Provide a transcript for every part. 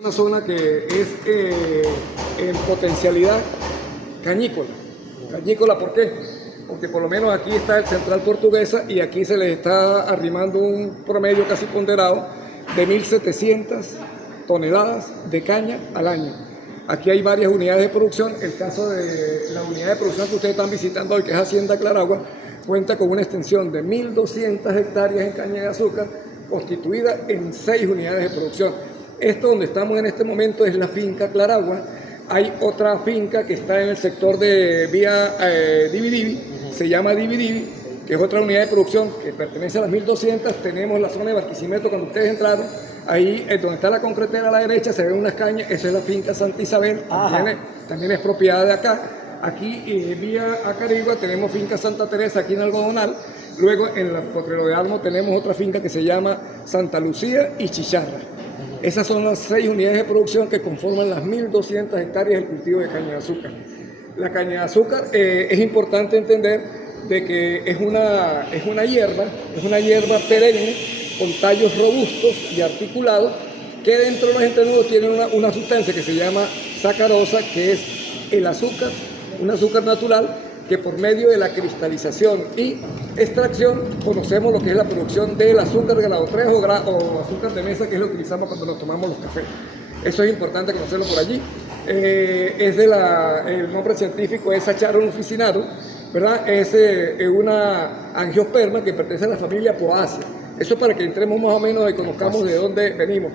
Una zona que es en potencialidad cañícola. Cañícola, ¿por qué? Porque por lo menos aquí está el Central Portuguesa y aquí se les está arrimando un promedio casi ponderado de 1.700 toneladas de caña al año. Aquí hay varias unidades de producción. El caso de la unidad de producción que ustedes están visitando hoy, que es Hacienda Claragua, cuenta con una extensión de 1.200 hectáreas en caña de azúcar, constituida en 6 unidades de producción. Esto donde estamos en este momento es la finca Claragua. Hay otra finca que está en el sector de vía Dividivi, se llama Dividivi, que es otra unidad de producción que pertenece a las 1.200. Tenemos la zona de Barquisimeto, cuando ustedes entraron, ahí donde está la concretera a la derecha, se ven unas cañas, esa es la finca Santa Isabel, también es propiedad de acá. Aquí vía Acarigua tenemos finca Santa Teresa, aquí en Algodonal. Luego en la Potrero de Almo tenemos otra finca que se llama Santa Lucía y Chicharra. Esas son las 6 unidades de producción que conforman las 1.200 hectáreas del cultivo de caña de azúcar. La caña de azúcar es importante entender de que es una hierba perenne con tallos robustos y articulados, que dentro de los entrenudos tiene una sustancia que se llama sacarosa, que es el azúcar, un azúcar natural, que por medio de la cristalización y extracción conocemos lo que es la producción del azúcar grado 3 o azúcar de mesa, que es lo que utilizamos cuando nos tomamos los cafés. Eso es importante conocerlo por allí. El nombre científico es Acharon officinarum, ¿verdad? Es una angiosperma que pertenece a la familia Poaceae. Eso para que entremos más o menos y conozcamos de dónde venimos.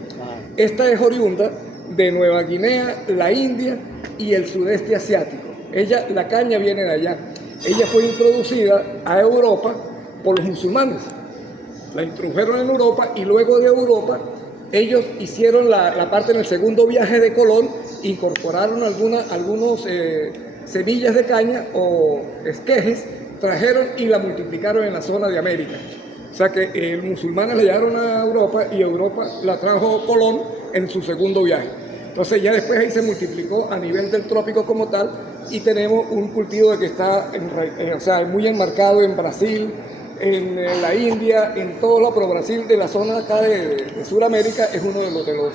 Esta es oriunda de Nueva Guinea, la India y el sudeste asiático. La caña viene de allá. Ella fue introducida a Europa por los musulmanes. La introdujeron en Europa y luego de Europa ellos hicieron la parte en el segundo viaje de Colón, incorporaron algunos semillas de caña o esquejes, trajeron y la multiplicaron en la zona de América. O sea que los musulmanes la llevaron a Europa y Europa la trajo Colón en su segundo viaje. Entonces ya después ahí se multiplicó a nivel del trópico como tal y tenemos un cultivo que está muy enmarcado en Brasil, en la India, en todo lo, pero Brasil de la zona acá de Sudamérica es uno de los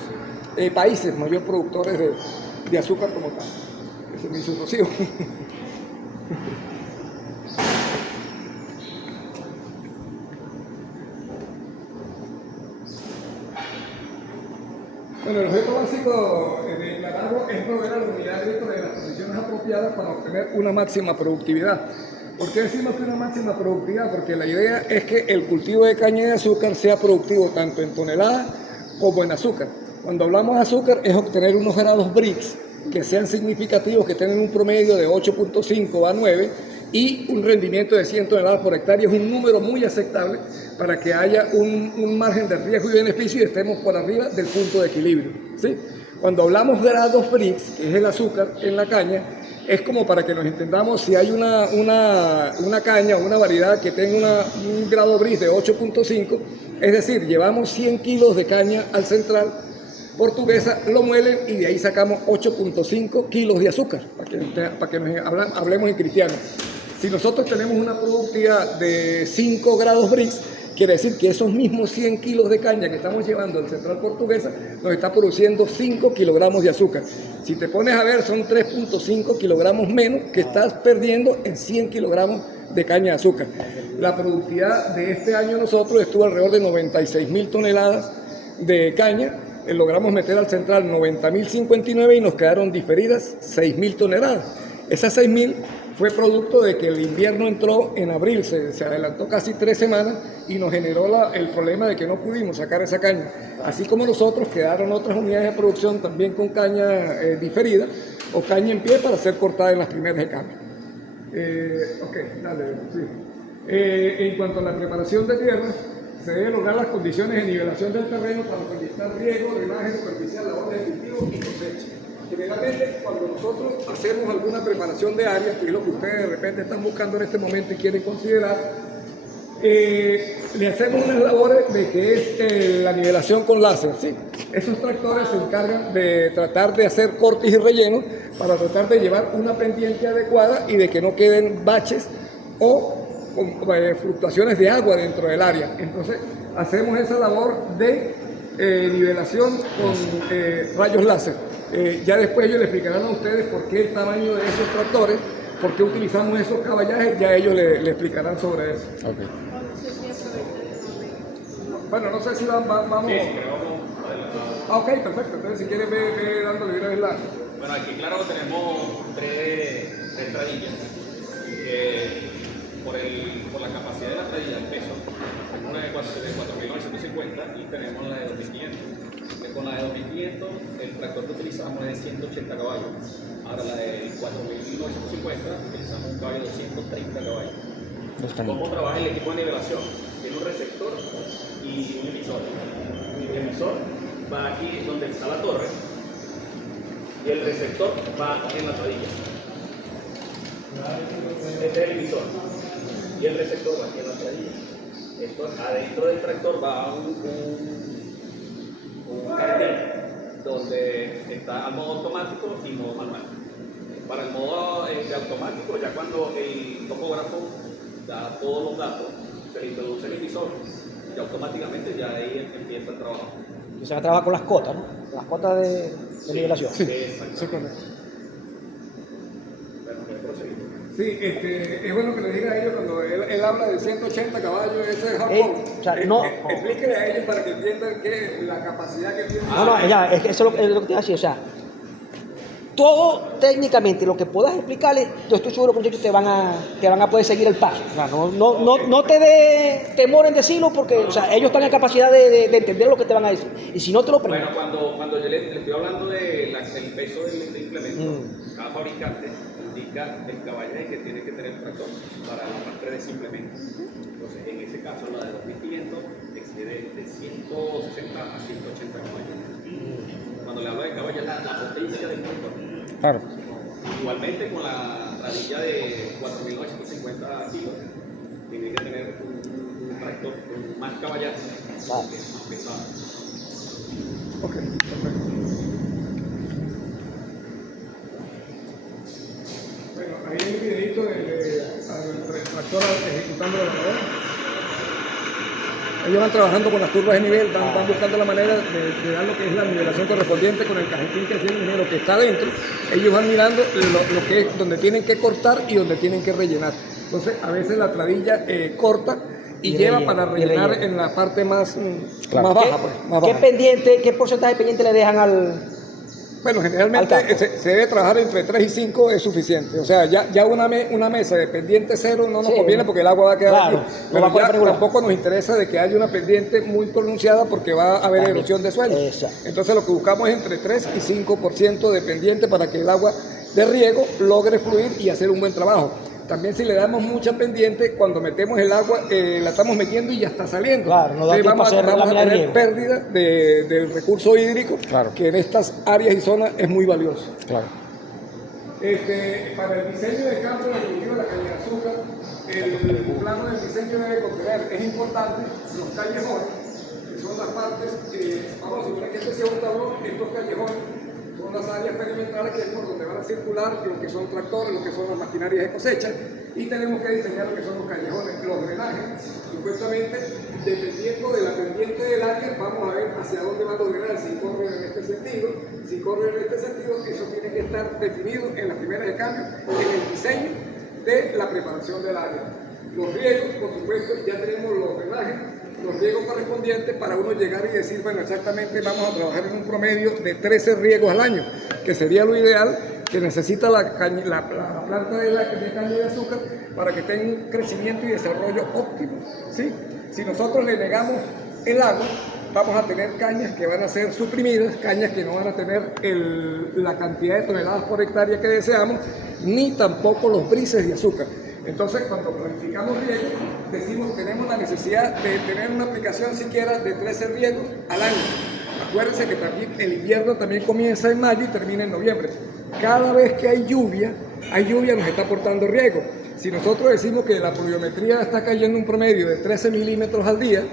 países mayor productores de azúcar como tal. Ese es mi sucesivo. Bueno, el objeto básico de Claragua es proveer a la unidad agrícola de las condiciones apropiadas para obtener una máxima productividad. ¿Por qué decimos que una máxima productividad? Porque la idea es que el cultivo de caña de azúcar sea productivo tanto en toneladas como en azúcar. Cuando hablamos de azúcar es obtener unos grados Brix que sean significativos, que tengan un promedio de 8.5 a 9 y un rendimiento de 100 toneladas por hectárea. Es un número muy aceptable para que haya un margen de riesgo y beneficio y estemos por arriba del punto de equilibrio, ¿sí? Cuando hablamos de grados Brix, que es el azúcar en la caña, es como para que nos entendamos si hay una caña o una variedad que tenga un grado Brix de 8.5, es decir, llevamos 100 kilos de caña al Central Portuguesa, lo muelen y de ahí sacamos 8.5 kilos de azúcar, para que hablemos en cristiano. Si nosotros tenemos una productividad de 5 grados Brix, quiere decir que esos mismos 100 kilos de caña que estamos llevando al Central Portuguesa nos está produciendo 5 kilogramos de azúcar. Si te pones a ver, son 3.5 kilogramos menos que estás perdiendo en 100 kilogramos de caña de azúcar. La productividad de este año nosotros estuvo alrededor de 96.000 toneladas de caña. Logramos meter al Central 90.059 y nos quedaron diferidas 6.000 toneladas. Esas 6.000 fue producto de que el invierno entró en abril, se adelantó casi 3 semanas y nos generó el problema de que no pudimos sacar esa caña. Así como nosotros, quedaron otras unidades de producción también con caña diferida o caña en pie para ser cortada en las primeras de cambio. Sí. En cuanto a la preparación de tierra, se deben lograr las condiciones de nivelación del terreno para facilitar riego, drenaje, superficial, labor de cultivo y cosecha. Generalmente, cuando nosotros hacemos alguna preparación de área, que es lo que ustedes de repente están buscando en este momento y quieren considerar, le hacemos unas labores de que es la nivelación con láser, ¿sí? Esos tractores se encargan de tratar de hacer cortes y rellenos para tratar de llevar una pendiente adecuada y de que no queden baches o fluctuaciones de agua dentro del área. Entonces hacemos esa labor de nivelación con rayos láser. Ya después ellos le explicarán a ustedes por qué el tamaño de esos tractores, por qué utilizamos esos caballajes, ya ellos le explicarán sobre eso. Okay. Bueno, no sé si vamos... Sí, pero vamos adelantando. Ah, ok, perfecto. Entonces, si quieres, ve dándole una vez la... Bueno, aquí claro tenemos tres tradillas. Por la capacidad de la tradilla, el peso, una de 4.950 y tenemos la de 2.500. Con la de 2.500, el tractor que utilizamos es de 180 caballos. Ahora la de 4.950, utilizamos un caballo de 230 caballos. ¿Cómo trabaja el equipo de nivelación? Tiene un receptor y un emisor. El emisor va aquí donde está la torre y el receptor va en la tradilla. Este es el emisor y el receptor va aquí en la tradilla. Esto, adentro del tractor va un cartel donde está al modo automático y modo manual. Para el modo de automático, ya cuando el topógrafo da todos los datos, se le introduce el emisor y automáticamente ya ahí empieza el trabajo. Y se va a trabajar con las cotas, ¿no? Las cotas de nivelación. Sí, Exactamente. sí, correcto. Bueno, ¿qué procedimiento? Sí, es bueno que le diga a ellos cuando él habla de 180 caballos, ese es hardcore. O sea, no- Explíquele a ellos para que entiendan que la capacidad que tiene. No, ya, es que eso es lo que te iba a decir, o sea, todo técnicamente lo que puedas explicarle, yo estoy seguro que muchachos te van a poder seguir el paso. O sea, no te dé temor en decirlo porque o sea, ellos están en capacidad de entender lo que te van a decir. Y si no te lo preguntan. Bueno, cuando yo le estoy hablando del peso del implemento, cada fabricante indica el caballaje que tiene que tener el tractor para el arrastre de ese implemento. Entonces, en ese caso, la de 2.500 excede de 160 a 180 caballos. Cuando le hablo de caballo, la potencia del tractor. Claro. Igualmente, con la tradilla de 4.950 kilos, tiene que tener un tractor con más caballaje, que es más pesado. Ok, perfecto. Bueno, ahí hay un videito del tractor ejecutando la labor. Ellos van trabajando con las curvas de nivel, van buscando la manera de dar lo que es la nivelación correspondiente con el cajetín que tiene el ingeniero que está adentro. Ellos van mirando lo que es donde tienen que cortar y donde tienen que rellenar. Entonces, a veces la tradilla corta y lleva para rellenar en la parte más baja. Pues, más ¿Qué baja. pendiente, qué porcentaje de pendiente le dejan al...? Bueno, generalmente se debe trabajar entre 3 y 5 es suficiente. O sea, ya una mesa de pendiente cero no nos conviene porque el agua va a quedar aquí. Pero ya tampoco nos interesa de que haya una pendiente muy pronunciada porque va a haber erosión de suelo. Entonces lo que buscamos es entre 3 y 5% de pendiente para que el agua de riego logre fluir y hacer un buen trabajo. También si le damos mucha pendiente, cuando metemos el agua, la estamos metiendo y ya está saliendo. Claro, no da tiempo vamos a hacer a tener riego. pérdida del recurso hídrico, que en estas áreas y zonas es muy valioso. Claro. Para el diseño del campo de cultivo de la caña de azúcar, el plano del diseño debe contener, es importante, los callejones, que son las partes, vamos a suponer que este sea un tablón, estos callejones son las áreas perimetrales que es por donde van a circular lo que son tractores, lo que son las maquinarias de cosecha, y tenemos que diseñar lo que son los callejones, los drenajes. Supuestamente, dependiendo de la pendiente del área, vamos a ver hacia dónde van los drenajes, si corren en este sentido. Si corren en este sentido, eso tiene que estar definido en las primeras de cambio, en el diseño de la preparación del área. Los riegos, por supuesto, ya tenemos los drenajes, los riegos correspondientes para uno llegar y decir, bueno, exactamente vamos a trabajar en un promedio de 13 riegos al año, que sería lo ideal que necesita la planta de caña de azúcar para que tenga un crecimiento y desarrollo óptimo, ¿sí? Si nosotros le negamos el agua, vamos a tener cañas que van a ser suprimidas, cañas que no van a tener la cantidad de toneladas por hectárea que deseamos, ni tampoco los brises de azúcar. Entonces, cuando planificamos riegos, decimos que tenemos la necesidad de tener una aplicación siquiera de 13 riegos al año. Acuérdense que también el invierno también comienza en mayo y termina en noviembre. Cada vez que hay lluvia nos está aportando riego. Si nosotros decimos que la pluviometría está cayendo un promedio de 13 milímetros al día,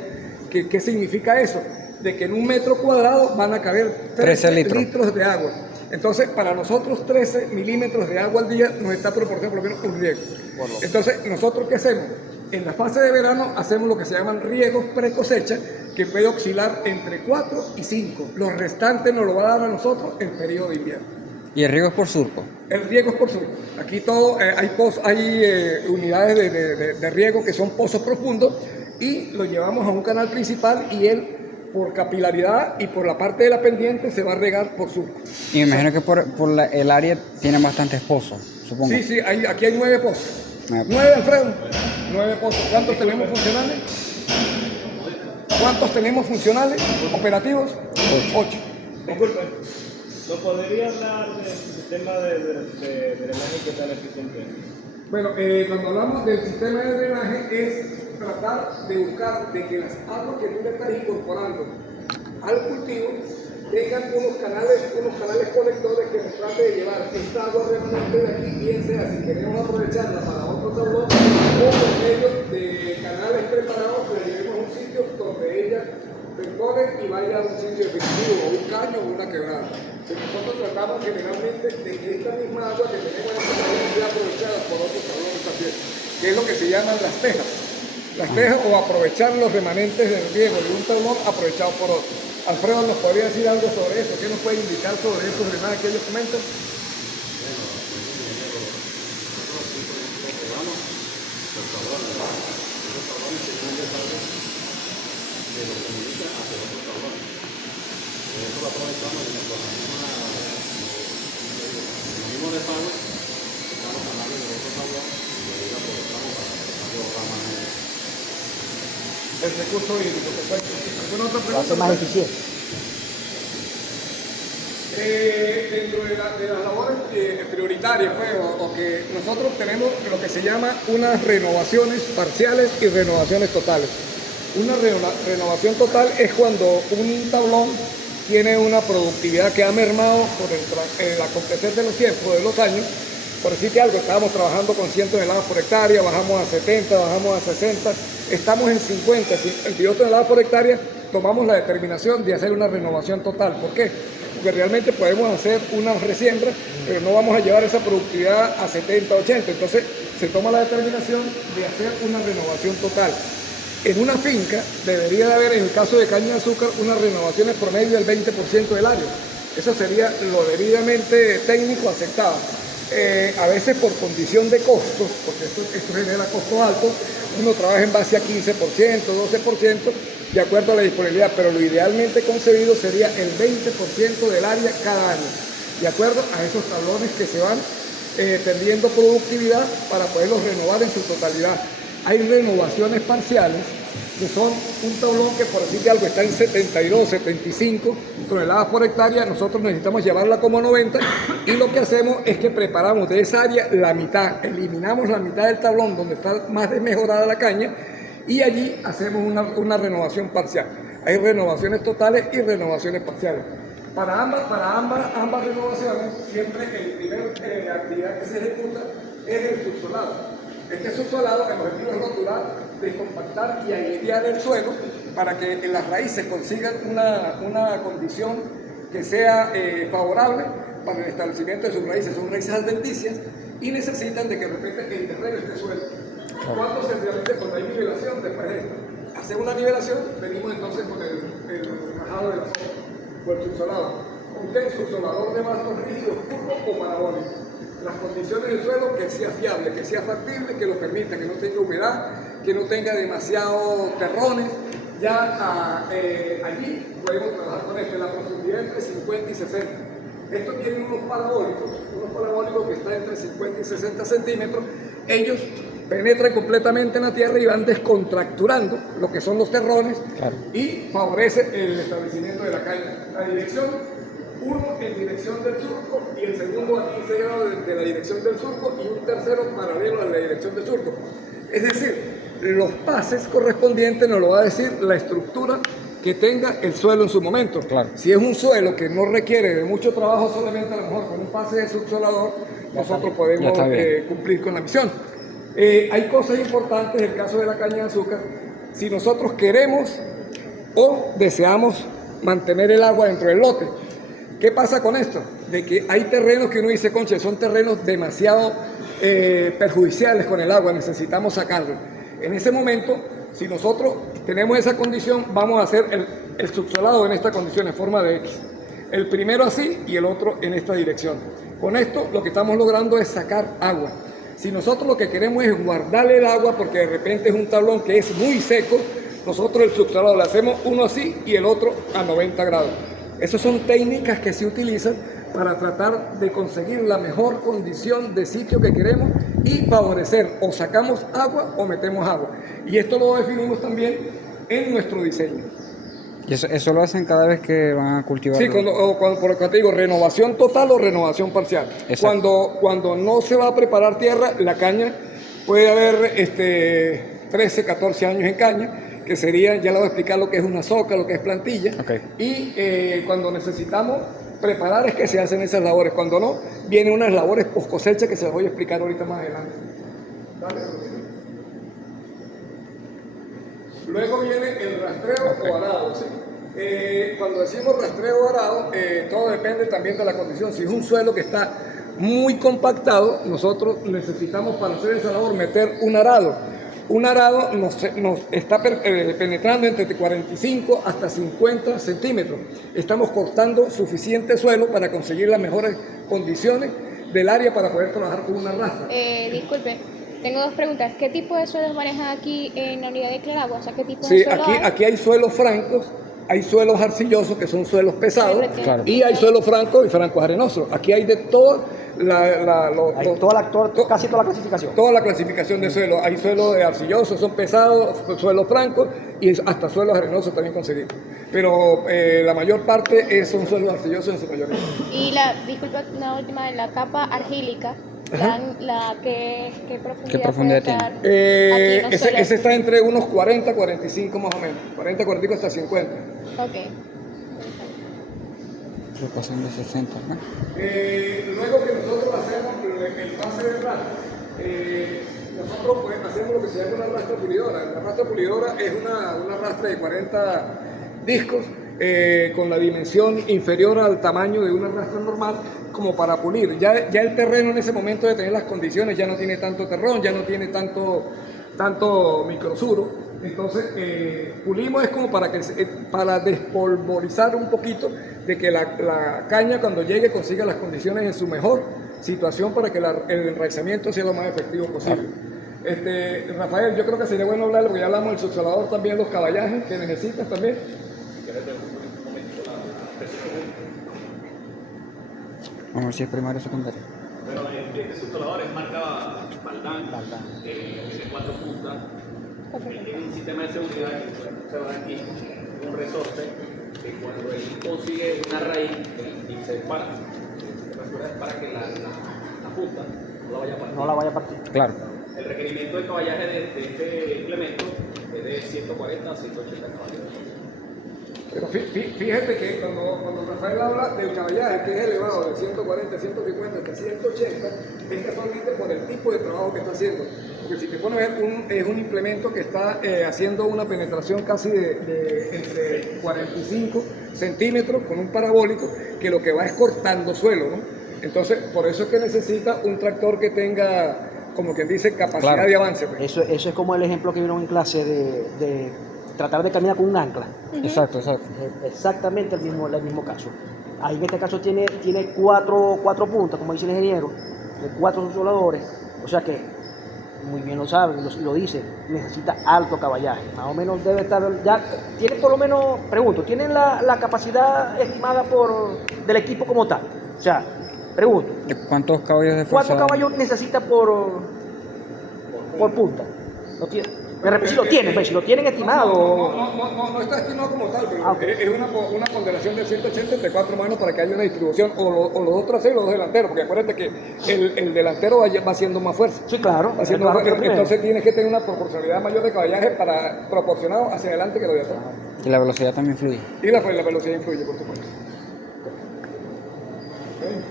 ¿qué significa eso? De que en un metro cuadrado van a caber 13 litros de agua. Entonces, para nosotros 13 milímetros de agua al día nos está proporcionando por lo menos un riego. Entonces, ¿nosotros qué hacemos? En la fase de verano hacemos lo que se llaman riegos pre-cosecha, que puede oscilar entre 4 y 5. Los restantes nos lo va a dar a nosotros el periodo de invierno. ¿Y el riego es por surco? El riego es por surco. Aquí todo, hay unidades de riego que son pozos profundos y lo llevamos a un canal principal y él, por capilaridad y por la parte de la pendiente, se va a regar por surco. Y me imagino que el área tiene bastantes pozos, supongo. Sí, sí, aquí hay 9 pozos. 9 9, Alfredo. 9 pozos. ¿Cuántos tenemos funcionales? ¿Cuántos tenemos funcionales? ¿Operativos? 8. Disculpe, ¿nos podría hablar del sistema de drenaje que tan eficiente es? Bueno, cuando hablamos del sistema de drenaje es tratar de buscar de que las aguas que tú le estás incorporando al cultivo tengan unos canales conectores que nos trate de llevar esta agua remanente de aquí, bien sea si queremos aprovecharla para otro tablón o por medio de canales preparados que la llevemos a un sitio donde ella percole y vaya a un sitio efectivo, o un caño o una quebrada. Nosotros tratamos generalmente de que esta misma agua que tenemos en este tablón sea aprovechada por otros tablones también, que es lo que se llaman las tejas. Las tejas o aprovechar los remanentes del riego de un tablón aprovechado por otro. Alfredo nos podría decir algo sobre eso. ¿Qué nos puede indicar sobre esos drenajes que ellos comentan? El recurso hídrico, perfecto. ¿Alguna otra Lo pregunta? hace más eficiente. Dentro de las labores prioritarias, pues, o que nosotros tenemos lo que se llama unas renovaciones parciales y renovaciones totales. Una renovación total es cuando un tablón tiene una productividad que ha mermado por el acontecer de los tiempos, de los años. Por decirte algo, estábamos trabajando con 100 toneladas por hectárea, bajamos a 70, bajamos a 60, estamos en 50, 22 toneladas por hectárea, tomamos la determinación de hacer una renovación total. ¿Por qué? Porque realmente podemos hacer una resiembra, pero no vamos a llevar esa productividad a 70, 80, entonces se toma la determinación de hacer una renovación total. En una finca debería de haber, en el caso de caña de azúcar, unas renovaciones promedio del 20% del área. Eso sería lo debidamente técnico aceptado. A veces por condición de costos, porque esto genera costos altos, uno trabaja en base a 15%, 12%, de acuerdo a la disponibilidad, pero lo idealmente concebido sería el 20% del área cada año, de acuerdo a esos tablones que se van tendiendo productividad para poderlos renovar en su totalidad. Hay renovaciones parciales, que son un tablón que, por decirte algo, está en 72, 75 toneladas por hectárea, nosotros necesitamos llevarla como 90 y lo que hacemos es que preparamos de esa área la mitad, eliminamos la mitad del tablón donde está más desmejorada la caña y allí hacemos una renovación parcial. Hay renovaciones totales y renovaciones parciales. Para ambas renovaciones, siempre la primera actividad que se ejecuta es el subsolado. Este subsolado, el objetivo es rotular, descompactar y airear el suelo para que las raíces consigan una condición que sea favorable para el establecimiento de sus raíces. Son raíces adventicias y necesitan de que de repente el terreno esté suelto. ¿Cuándo se realiza? Cuando hay nivelación después de esto. Hacer una nivelación, venimos entonces con el rajado de la zona o el subsolado. Un subsolador de bastos rígidos, curvo o parabólico. Las condiciones del suelo que sea fiable, que sea factible, que lo permita, que no tenga humedad, que no tenga demasiados terrones. Ya allí podemos trabajar con esto, en la profundidad entre 50 y 60. Estos tienen unos parabólicos que están entre 50 y 60 centímetros. Ellos penetran completamente en la tierra y van descontracturando lo que son los terrones, claro, y favorece el establecimiento de la caña. La dirección, uno en dirección del surco y el segundo a 15 grados de la dirección del surco y un tercero paralelo a la dirección del surco. Es decir, los pases correspondientes nos lo va a decir la estructura que tenga el suelo en su momento. Claro. Si es un suelo que no requiere de mucho trabajo, solamente a lo mejor con un pase de subsolador, nosotros podemos cumplir con la misión. Hay cosas importantes en el caso de la caña de azúcar. Si nosotros queremos o deseamos mantener el agua dentro del lote, ¿qué pasa con esto? De que hay terrenos que uno dice, concha, son terrenos demasiado perjudiciales con el agua, necesitamos sacarlo. En ese momento, si nosotros tenemos esa condición, vamos a hacer el subsolado en esta condición en forma de X. El primero así y el otro en esta dirección. Con esto lo que estamos logrando es sacar agua. Si nosotros lo que queremos es guardarle el agua porque de repente es un tablón que es muy seco, nosotros el subsolado le hacemos uno así y el otro a 90 grados. Esas son técnicas que se utilizan para tratar de conseguir la mejor condición de sitio que queremos y favorecer o sacamos agua o metemos agua. Y esto lo definimos también en nuestro diseño. Y eso lo hacen cada vez que van a cultivar. Sí, cuando te digo renovación total o renovación parcial. Cuando no se va a preparar tierra, la caña puede haber 13, 14 años en caña, que sería, ya le voy a explicar lo que es una soca, lo que es plantilla. Okay. Y cuando necesitamos preparar es que se hacen esas labores. Cuando no, vienen unas labores post cosecha que se las voy a explicar ahorita más adelante. Dale, luego viene el rastreo o arado. ¿Sí? Cuando decimos rastreo o arado, todo depende también de la condición. Si es un suelo que está muy compactado, nosotros necesitamos para hacer esa labor meter un arado. Un arado nos está penetrando entre 45 hasta 50 centímetros. Estamos cortando suficiente suelo para conseguir las mejores condiciones del área para poder trabajar con una rastra. Disculpe, tengo dos preguntas. ¿Qué tipo de suelos manejan aquí en la unidad de Claragua? O sea, ¿qué tipo de suelo hay? Aquí hay suelos francos, hay suelos arcillosos que son suelos pesados, Claro. y hay suelos francos y francos arenosos. Aquí hay de todo. Casi toda la clasificación. Toda la clasificación de suelo. Hay suelos arcillosos, son pesados, suelos francos y hasta suelos arenosos también conseguimos. Pero la mayor parte son suelos arcillosos en su mayoría. Y disculpa, una última, la capa argílica, ¿qué profundidad puede estar aquí en los suelos? Ese está entre unos 40, 45 más o menos. 40, 45 hasta 50. Ok. Se pasan de 60, ¿no? Luego que nosotros hacemos el pase de rastra, nosotros pues, hacemos lo que se llama una rastra pulidora. La rastra pulidora es una rastra de 40 discos con la dimensión inferior al tamaño de una rastra normal, como para pulir. Ya el terreno en ese momento de tener las condiciones ya no tiene tanto terrón, ya no tiene tanto microsuro. Entonces, pulimos es como para despolvorizar un poquito de que la caña cuando llegue consiga las condiciones en su mejor situación para que el enraizamiento sea lo más efectivo posible. Rafael, yo creo que sería bueno hablar, porque ya hablamos del subsolador también, los caballajes que necesitas también. Vamos a ver si es primario o secundario. Bueno, este subsolador es marca Baldán, tiene 4 puntas. Tiene un sistema de seguridad que se va aquí, un resorte, que cuando él consigue una raíz y se para, el sistema de seguridad es para que la punta no la vaya a partir. Claro. El requerimiento de caballaje de este implemento es de 140 a 180 caballos. Pero fíjate que cuando Rafael habla del caballaje, que es elevado de 140, 150 hasta 180, es casualmente por el tipo de trabajo que está haciendo. Porque si te pones a ver, es un implemento que está haciendo una penetración casi de entre 45 centímetros con un parabólico, que lo que va es cortando suelo, ¿no? Entonces, por eso es que necesita un tractor que tenga, como quien dice, capacidad de avance. Pues. Eso es como el ejemplo que vieron en clase de tratar de caminar con un ancla. Exacto. Exactamente el mismo caso. Ahí en este caso tiene cuatro puntas, como dice el ingeniero, de 4 subsoladores, o sea que muy bien lo saben, lo dicen, necesita alto caballaje, más o menos debe estar, ya tiene por lo menos, pregunto, ¿tienen la capacidad estimada del equipo como tal? O sea, pregunto, ¿Cuántos caballos de fuerza? ¿cuántos caballos necesita por punta? ¿Lo tiene? Me repito, si lo tienen, pues, si lo tienen estimado. No está estimado como tal, pero es una ponderación de 180 entre 4 manos para que haya una distribución, o los dos traseros y los dos delanteros, porque acuérdate que el delantero va haciendo más fuerza. Sí, claro. Va haciendo más fuerza, entonces tienes que tener una proporcionalidad mayor de caballaje proporcionado hacia adelante que lo de atrás. Y la velocidad también fluye. Y la velocidad influye, por supuesto. Okay.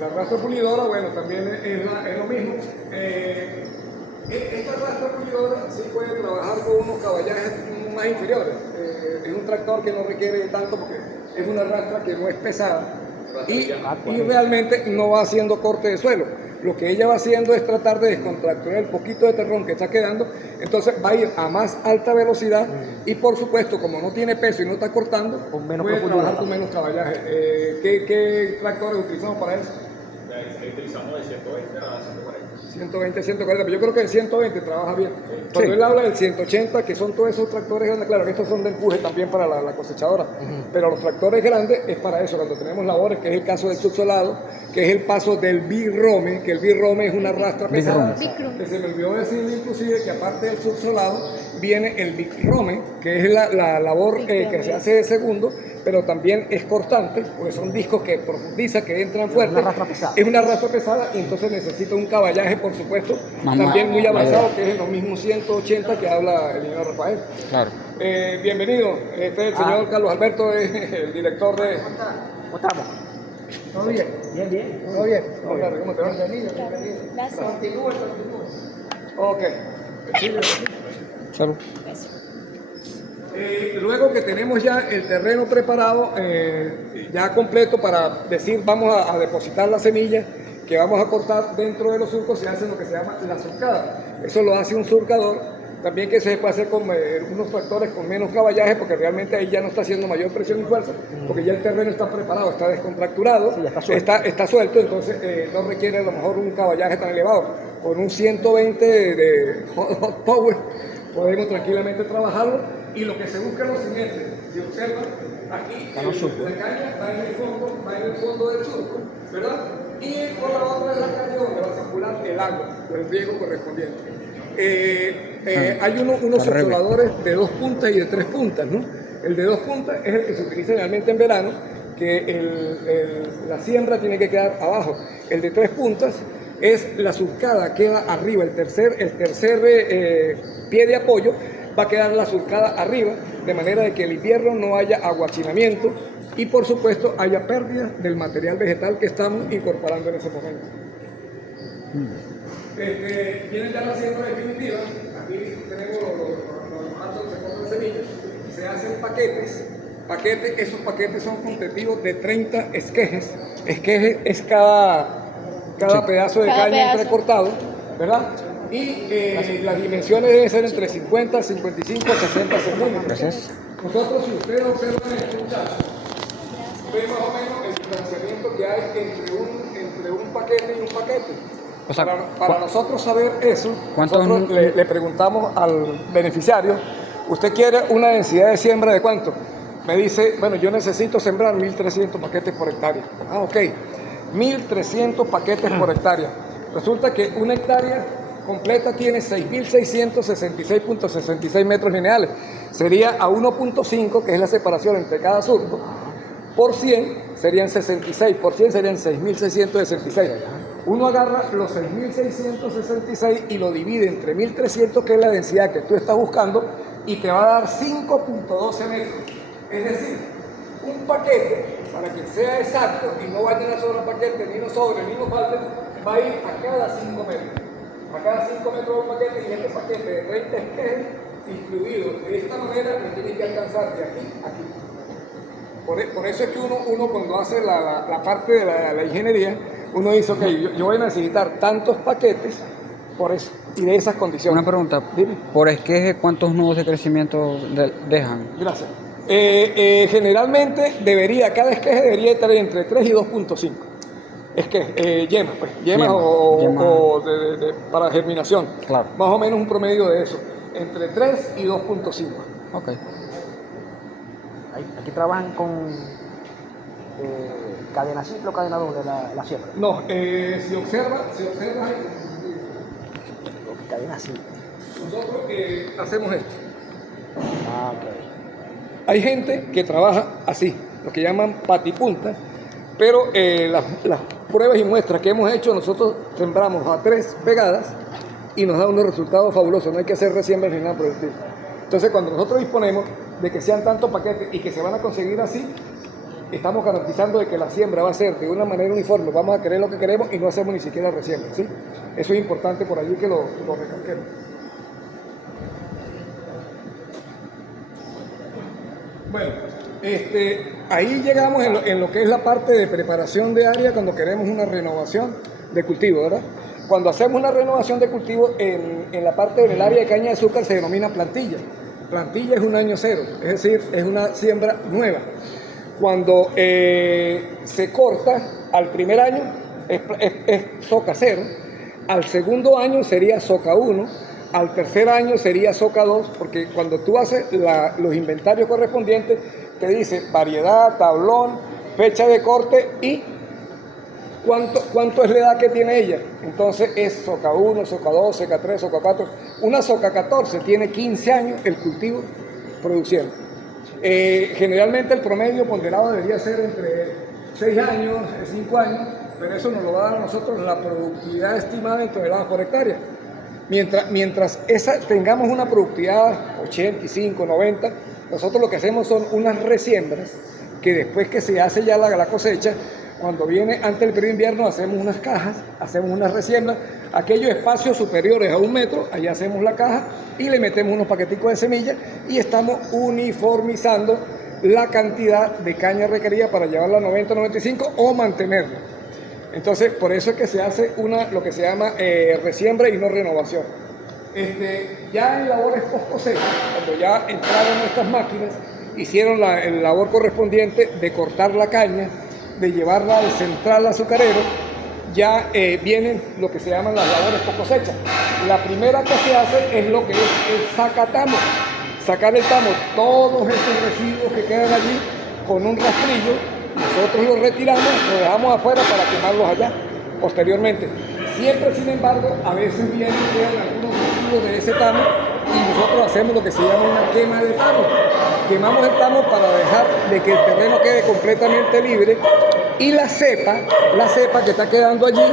La rastra pulidora, bueno, también es lo mismo. Esta rastra pulidora sí puede trabajar con unos caballajes más inferiores. Es un tractor que no requiere tanto porque es una rastra que no es pesada. y realmente no va haciendo corte de suelo. Lo que ella va haciendo es tratar de descontracturar el poquito de terrón que está quedando, entonces va a ir a más alta velocidad y por supuesto, como no tiene peso y no está cortando, Con menos puede profundidad. trabajar con menos caballaje. ¿Qué tractores utilizamos para eso? Ahí utilizamos de 120 a 140. 120, 140, pero yo creo que el 120 trabaja bien. Cuando él habla del 180, que son todos esos tractores grandes, claro que estos son de empuje también para la cosechadora, pero los tractores grandes es para eso, cuando tenemos labores, que es el caso del subsolado, que es el paso del birrome, que el birrome es una rastra pesada, Bicrome. que se me olvidó decirle inclusive que aparte del subsolado viene el birrome, que es la labor que se hace de segundo, pero también es cortante, porque son discos que profundizan, que entran fuerte. una rastra pesada. Es una rastra pesada y entonces necesita un caballaje, por supuesto, Más también muy avanzado, mayor. que es en los mismos 180 que habla el señor Rafael. Claro. Bienvenido, este es el señor Carlos Alberto, es el director de... ¿Cómo estamos? ¿Todo bien? Bien, bien. ¿Todo bien? Hola, ¿cómo te va? Gracias. Ok. Salud. Luego que tenemos ya el terreno preparado, ya completo para decir vamos a depositar la semilla que vamos a cortar dentro de los surcos, se hace lo que se llama la surcada. Eso lo hace un surcador, también que se puede hacer con unos tractores con menos caballaje, porque realmente ahí ya no está haciendo mayor presión y fuerza, porque ya el terreno está preparado, está descontracturado, Sí, ya está suelto. está suelto, entonces no requiere a lo mejor un caballaje tan elevado. Con un 120 de hot power podemos tranquilamente trabajarlo, y lo que se busca es lo siguiente: si observan, aquí la caña va en el fondo del surco, ¿verdad? Y por la otra de la caña donde va a circular el agua o el riego correspondiente. Hay unos subsoladores de 2 puntas y de 3 puntas, ¿no? El de 2 puntas es el que se utiliza generalmente en verano, que la siembra tiene que quedar abajo. El de 3 puntas es la surcada, queda arriba, el tercer pie de apoyo va a quedar la surcada arriba, de manera de que el invierno no haya aguachinamiento y por supuesto haya pérdida del material vegetal que estamos incorporando en ese momento. Viene ya la siembra definitiva, aquí tenemos los patos de corte de semillas, se hacen paquetes, esos paquetes son constitutivos de 30 esquejes. Esqueje es cada pedazo de Cada caña pedazo. entrecortado, ¿verdad? Y las dimensiones deben ser entre 50, 55, 60 centímetros. Gracias. Nosotros, si ustedes observan esto, muchachos, ve más o menos el distanciamiento que hay entre un paquete y un paquete. O sea, Para nosotros saber eso, ¿cuántos nosotros le preguntamos al beneficiario: ¿usted quiere una densidad de siembra de cuánto? Me dice, bueno, yo necesito sembrar 1.300 paquetes por hectárea. Ah, ok, 1.300 paquetes por hectárea. Resulta que una hectárea completa tiene 6.666.66 metros lineales. Sería a 1.5, que es la separación entre cada surco, por 100 serían 66, por 100 serían 6.666. Uno agarra los 6.666 y lo divide entre 1.300, que es la densidad que tú estás buscando, y te va a dar 5.12 metros. Es decir, un paquete, para que sea exacto y no vayan a sobrar paquete, ni nos sobre, ni nos falte, va a ir a cada 5 metros. A cada 5 metros de un paquete, y este paquete de 30 esquejes distribuido de esta manera me tiene que alcanzar de aquí a aquí. Por eso es que uno cuando hace la parte de la ingeniería, uno dice, ok, yo voy a necesitar tantos paquetes por eso y de esas condiciones. Una pregunta. Dime. ¿Por esqueje cuántos nudos de crecimiento dejan? Gracias. Generalmente cada esqueje debería estar entre 3 y 2.5. Es que yemas, pues, yemas Yema. o para germinación. Claro. Más o menos un promedio de eso, entre 3 y 2.5. Ok. Aquí trabajan con cadena simple o cadena doble la siembra. No, si observas, Cadena simple. nosotros hacemos esto. Ah, ok. Hay gente que trabaja así, lo que llaman patipunta, pero las pruebas y muestras que hemos hecho, nosotros sembramos a 3 pegadas y nos da unos resultados fabulosos, no hay que hacer resiembra ni nada por el estilo. Entonces, cuando nosotros disponemos de que sean tantos paquetes y que se van a conseguir así, estamos garantizando de que la siembra va a ser de una manera uniforme, vamos a querer lo que queremos y no hacemos ni siquiera resiembra, ¿sí? Eso es importante por allí que lo recalquemos. Bueno, Ahí llegamos en lo que es la parte de preparación de área cuando queremos una renovación de cultivo, ¿verdad? Cuando hacemos una renovación de cultivo en la parte del área de caña de azúcar se denomina plantilla. Plantilla es un año cero, es decir, es una siembra nueva. Cuando se corta al primer año es soca 0, al segundo año sería soca 1, al tercer año sería soca 2, porque cuando tú haces los inventarios correspondientes te dice variedad, tablón, fecha de corte y cuánto es la edad que tiene ella. Entonces es soca 1, soca 2, soca 3, soca 4. Una soca 14 tiene 15 años el cultivo produciendo. Generalmente el promedio ponderado debería ser entre 6 años, 5 años, pero eso nos lo va a dar a nosotros la productividad estimada en toneladas por hectárea. Mientras tengamos una productividad 85, 90, nosotros lo que hacemos son unas resiembras que después que se hace ya la cosecha, cuando viene antes del periodo de invierno hacemos unas cajas, hacemos unas resiembras, aquellos espacios superiores a 1 metro, ahí hacemos la caja y le metemos unos paqueticos de semillas y estamos uniformizando la cantidad de caña requerida para llevarla a 90-95 o mantenerla. Entonces, por eso es que se hace lo que se llama resiembra y no renovación. Ya en labores post cosecha, cuando ya entraron nuestras máquinas, hicieron la labor correspondiente de cortar la caña, de llevarla al central azucarero, ya vienen lo que se llaman las labores post cosecha. La primera que se hace es lo que es el sacatamo, sacar el tamo, todos esos residuos que quedan allí con un rastrillo. Nosotros los retiramos, los dejamos afuera para quemarlos allá posteriormente. Siempre, sin embargo, a veces quedan algunos residuos de ese tamo y nosotros hacemos lo que se llama una quema de tamo. Quemamos el tamo para dejar de que el terreno quede completamente libre y la cepa que está quedando allí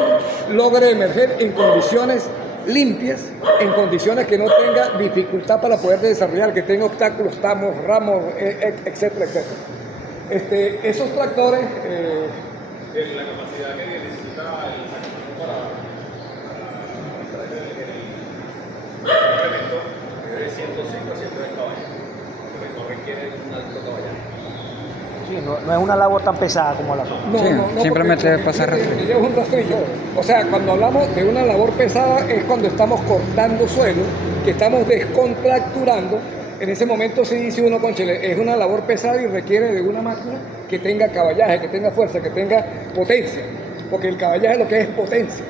logre emerger en condiciones limpias, en condiciones que no tenga dificultad para poder desarrollar, que tenga obstáculos, tamos, ramos, etcétera, etcétera. Esos tractores... la capacidad que necesita el sacatamón para el incremento es de 105 a 110 caballos, porque no requiere un alto caballaje. Sí, no es una labor tan pesada como la otra. Sí, simplemente es pasar rastrillo. Es un rastrillo. O sea, cuando hablamos de una labor pesada es cuando estamos cortando suelo, que estamos descontracturando. En ese momento se dice uno, cónchale, es una labor pesada y requiere de una máquina que tenga caballaje, que tenga fuerza, que tenga potencia. Porque el caballaje lo que es potencia.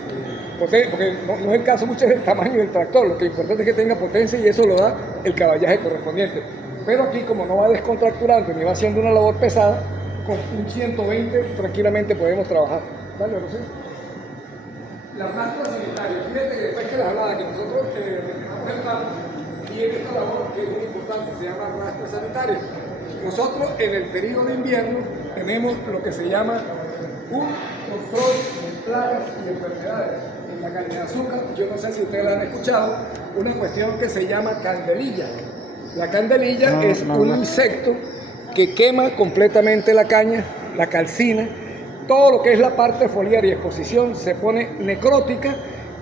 Porque no es el caso mucho del tamaño del tractor, lo que es importante es que tenga potencia y eso lo da el caballaje correspondiente. Pero aquí, como no va descontracturando ni va haciendo una labor pesada, con un 120 tranquilamente podemos trabajar. Dale, Rosy. Las rastras sanitarias. Fíjate que después que les hablaba que nosotros retiramos el tamo, tiene esta labor que es muy importante, se llama rastre sanitario. Nosotros en el periodo de invierno tenemos lo que se llama un control de plagas y enfermedades. En la caña de azúcar, yo no sé si ustedes la han escuchado, una cuestión que se llama candelilla. La candelilla es un insecto que quema completamente la caña, la calcina, todo lo que es la parte foliar y exposición se pone necrótica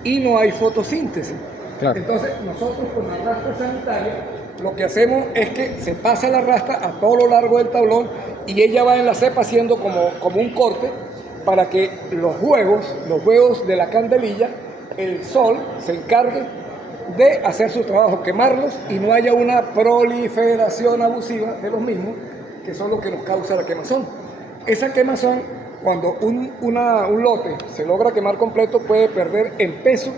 y no hay fotosíntesis. Claro. Entonces, nosotros con la rastra sanitaria, lo que hacemos es que se pasa la rastra a todo lo largo del tablón y ella va en la cepa haciendo como un corte para que los huevos de la candelilla, el sol se encargue de hacer su trabajo, quemarlos y no haya una proliferación abusiva de los mismos, que son los que nos causa la quemazón. Esa quemazón, cuando un lote se logra quemar completo, puede perder en peso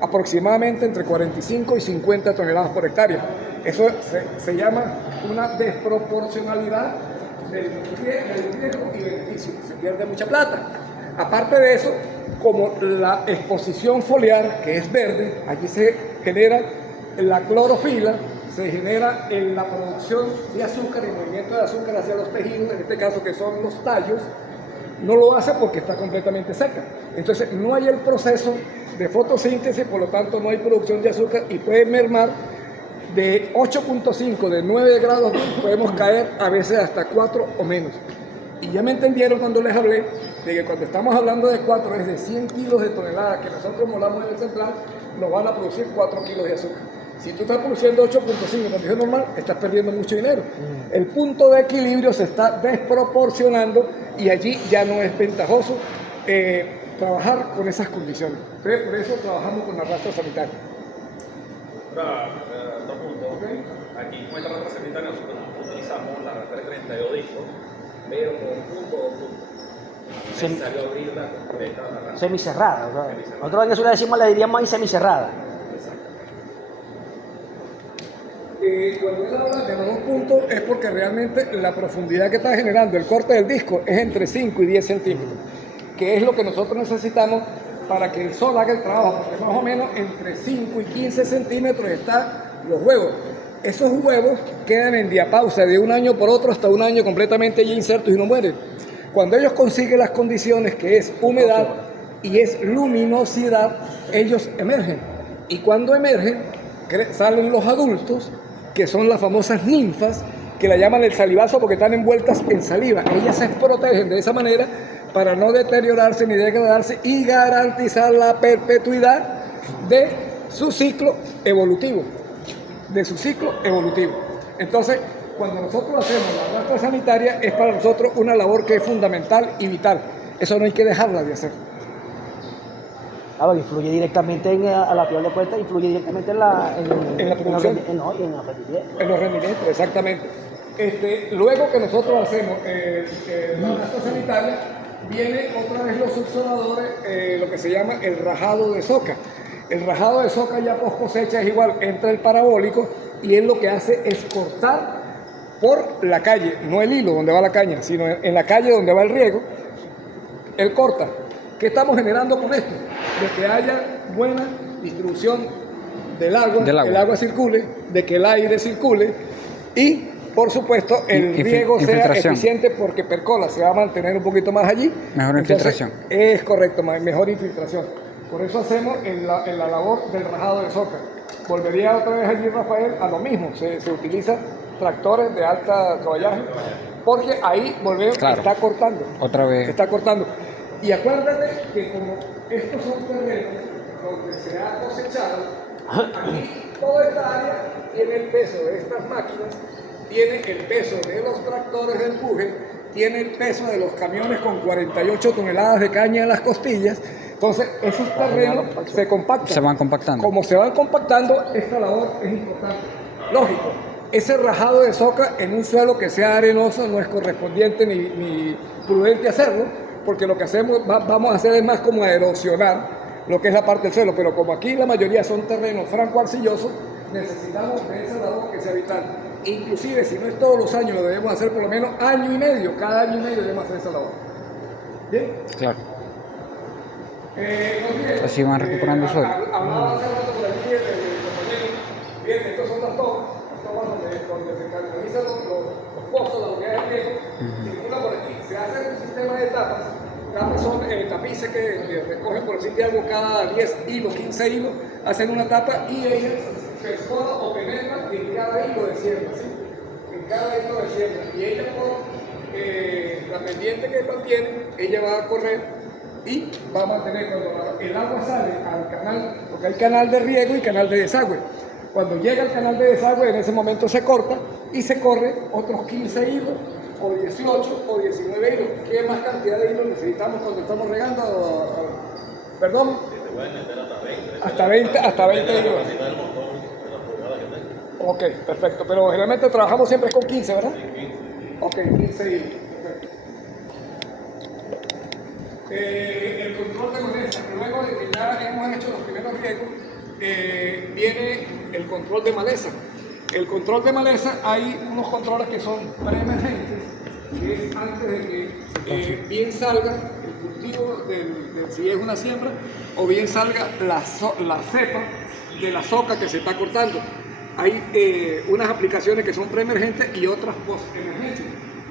aproximadamente entre 45 y 50 toneladas por hectárea. Eso se llama una desproporcionalidad del riesgo y beneficio. Se pierde mucha plata. Aparte de eso, como la exposición foliar, que es verde, allí se genera la clorofila, se genera la producción de azúcar y movimiento de azúcar hacia los tejidos, en este caso que son los tallos, no lo hace porque está completamente seca. Entonces no hay el proceso de fotosíntesis, por lo tanto no hay producción de azúcar y puede mermar de 8.5, de 9 grados, podemos caer a veces hasta 4 o menos. Y ya me entendieron cuando les hablé de que cuando estamos hablando de 4 es de 100 kilos de tonelada que nosotros molamos en el central, nos van a producir 4 kilos de azúcar. Si tú estás produciendo 8.5 en condición normal, estás perdiendo mucho dinero. El punto de equilibrio se está desproporcionando y allí ya no es ventajoso trabajar con esas condiciones. Por eso trabajamos con arrastre sanitario. Dos puntos. ¿Okay? Aquí con esta arrastre sanitaria nosotros utilizamos la arrastre 32 discos, pero con un punto o dos puntos. Es necesario abrir la completa la arrastre. Semicerrada. O sea, nosotros en eso le decimos, le diríamos ahí semicerrada. Cuando él habla de los 2 puntos es porque realmente la profundidad que está generando el corte del disco es entre 5 y 10 centímetros, que es lo que nosotros necesitamos para que el sol haga el trabajo, porque más o menos entre 5 y 15 centímetros están los huevos. Esos huevos quedan en diapausa de un año por otro hasta un año completamente ya insertos y no mueren. Cuando ellos consiguen las condiciones que es humedad y es luminosidad, ellos emergen. Y cuando emergen, salen los adultos, que son las famosas ninfas, que la llaman el salivazo porque están envueltas en saliva. Ellas se protegen de esa manera para no deteriorarse ni degradarse y garantizar la perpetuidad de su ciclo evolutivo. Entonces, cuando nosotros hacemos la arrastre sanitaria, es para nosotros una labor que es fundamental y vital. Eso no hay que dejarla de hacer. Influye directamente a la final de cuentas, influye directamente en la producción. En los rendimientos. En los rendimientos, exactamente. Luego que nosotros hacemos la arrastre sanitaria, viene otra vez los subsoladores, lo que se llama el rajado de soca. El rajado de soca ya post cosecha es igual, entra el parabólico y él lo que hace es cortar por la calle, no el hilo donde va la caña, sino en la calle donde va el riego, él corta. ¿Qué estamos generando con esto? De que haya buena distribución del agua, que el agua circule, de que el aire circule y, por supuesto, el riego sea eficiente porque percola, se va a mantener un poquito más allí. Mejor infiltración. Es correcto, mejor infiltración. Por eso hacemos en la labor del rajado de soca. Volvería otra vez allí, Rafael, a lo mismo. Se utilizan tractores de alta caballaje porque ahí volvemos, está cortando. Otra vez. Está cortando. Y acuérdate que como estos son terrenos donde se ha cosechado, aquí toda esta área tiene el peso de estas máquinas, tiene el peso de los tractores de empuje, tiene el peso de los camiones con 48 toneladas de caña en las costillas. Entonces, esos terrenos se compactan. Se van compactando. Como se van compactando, esta labor es importante. Lógico, ese rajado de soca en un suelo que sea arenoso no es correspondiente ni prudente hacerlo, porque lo que hacemos, vamos a hacer es más como a erosionar lo que es la parte del suelo, pero como aquí la mayoría son terrenos franco-arcillosos, necesitamos de esa labor que sea vital. Inclusive, si no es todos los años, lo debemos hacer por lo menos año y medio, cada año y medio debemos hacer esa labor. ¿Bien? Claro. Así van recuperando el suelo. Hablaba hace rato por aquí de compañeros. Bien, estos son las tomas donde se canalizan los pozos, la unidad de riego, circula por aquí. Se hace un sistema de tapas. Tapas son tapices que recogen, por decirte algo, cada 10 hilos, 15 hilos, hacen una tapa y ellas perforan o penetran en cada hilo de sierra, ¿sí? En cada hilo de sierra. Y ella por la pendiente que mantiene, ella va a correr y va a mantener cuando el agua sale al canal, porque hay canal de riego y canal de desagüe. Cuando llega al canal de desagüe, en ese momento se corta y se corre otros 15 hilos, o 18 o 19 hilos. ¿Qué más cantidad de hilos necesitamos cuando estamos regando? Perdón. Hasta 20 hilos. Ok, perfecto. Pero generalmente trabajamos siempre con 15, ¿verdad? Ok, 15 hilos. El control de maleza. Luego de que ya hemos hecho los primeros riegos, viene el control de maleza. El control de maleza, hay unos controles que son preemergentes, que es antes de que bien salga el cultivo si es una siembra, o bien salga la cepa de la soca que se está cortando. Hay unas aplicaciones que son preemergentes y otras postemergentes.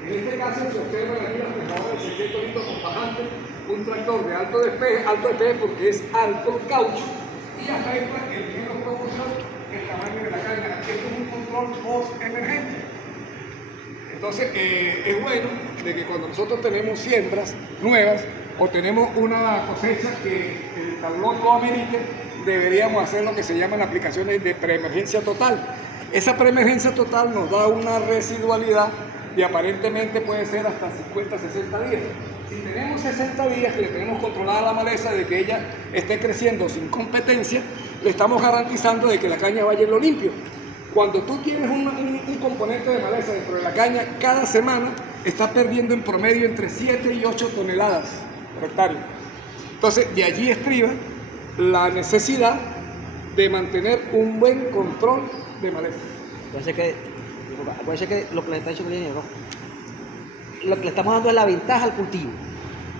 En este caso se observa aquí la pescadora de 600 litros con bajante, un tractor de alto despegue porque es alto caucho, y hasta entra el menos proporción el tamaño de la caña. Esto es un control post-emergente. Entonces, es bueno de que cuando nosotros tenemos siembras nuevas o tenemos una cosecha que el tablón lo amerite, deberíamos hacer lo que se llaman aplicaciones de preemergencia total. Esa preemergencia total nos da una residualidad y aparentemente puede ser hasta 50, 60 días. Si tenemos 60 días que le tenemos controlada la maleza de que ella esté creciendo sin competencia, le estamos garantizando de que la caña vaya en lo limpio. Cuando tú tienes un componente de maleza dentro de la caña, cada semana está perdiendo en promedio entre 7 y 8 toneladas por hectárea. Entonces, de allí estriba la necesidad de mantener un buen control de maleza. Acuérdense que lo que le está diciendo el ingeniero, lo que le estamos dando es la ventaja al cultivo,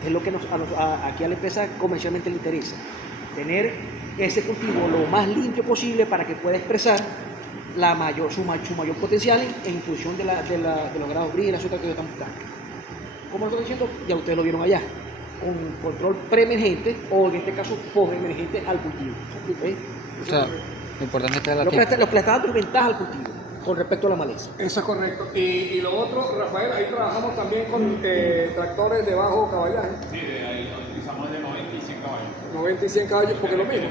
es lo que aquí a la empresa comercialmente le interesa, tener ese cultivo lo más limpio posible para que pueda expresar su mayor potencial en función de los grados brillo y el azúcar que ellos están buscando. Como lo estoy diciendo, ya ustedes lo vieron allá, con control preemergente o en este caso postemergente al cultivo. ¿Okay? O sea, lo importante es que la Lo que le está dando ventaja al cultivo con respecto a la maleza. Eso es correcto. Y lo otro, Rafael, ahí trabajamos también con tractores de bajo caballaje. Sí, ahí lo utilizamos de 90 y 100 caballos. 90 y 100 caballos, porque lo mismo.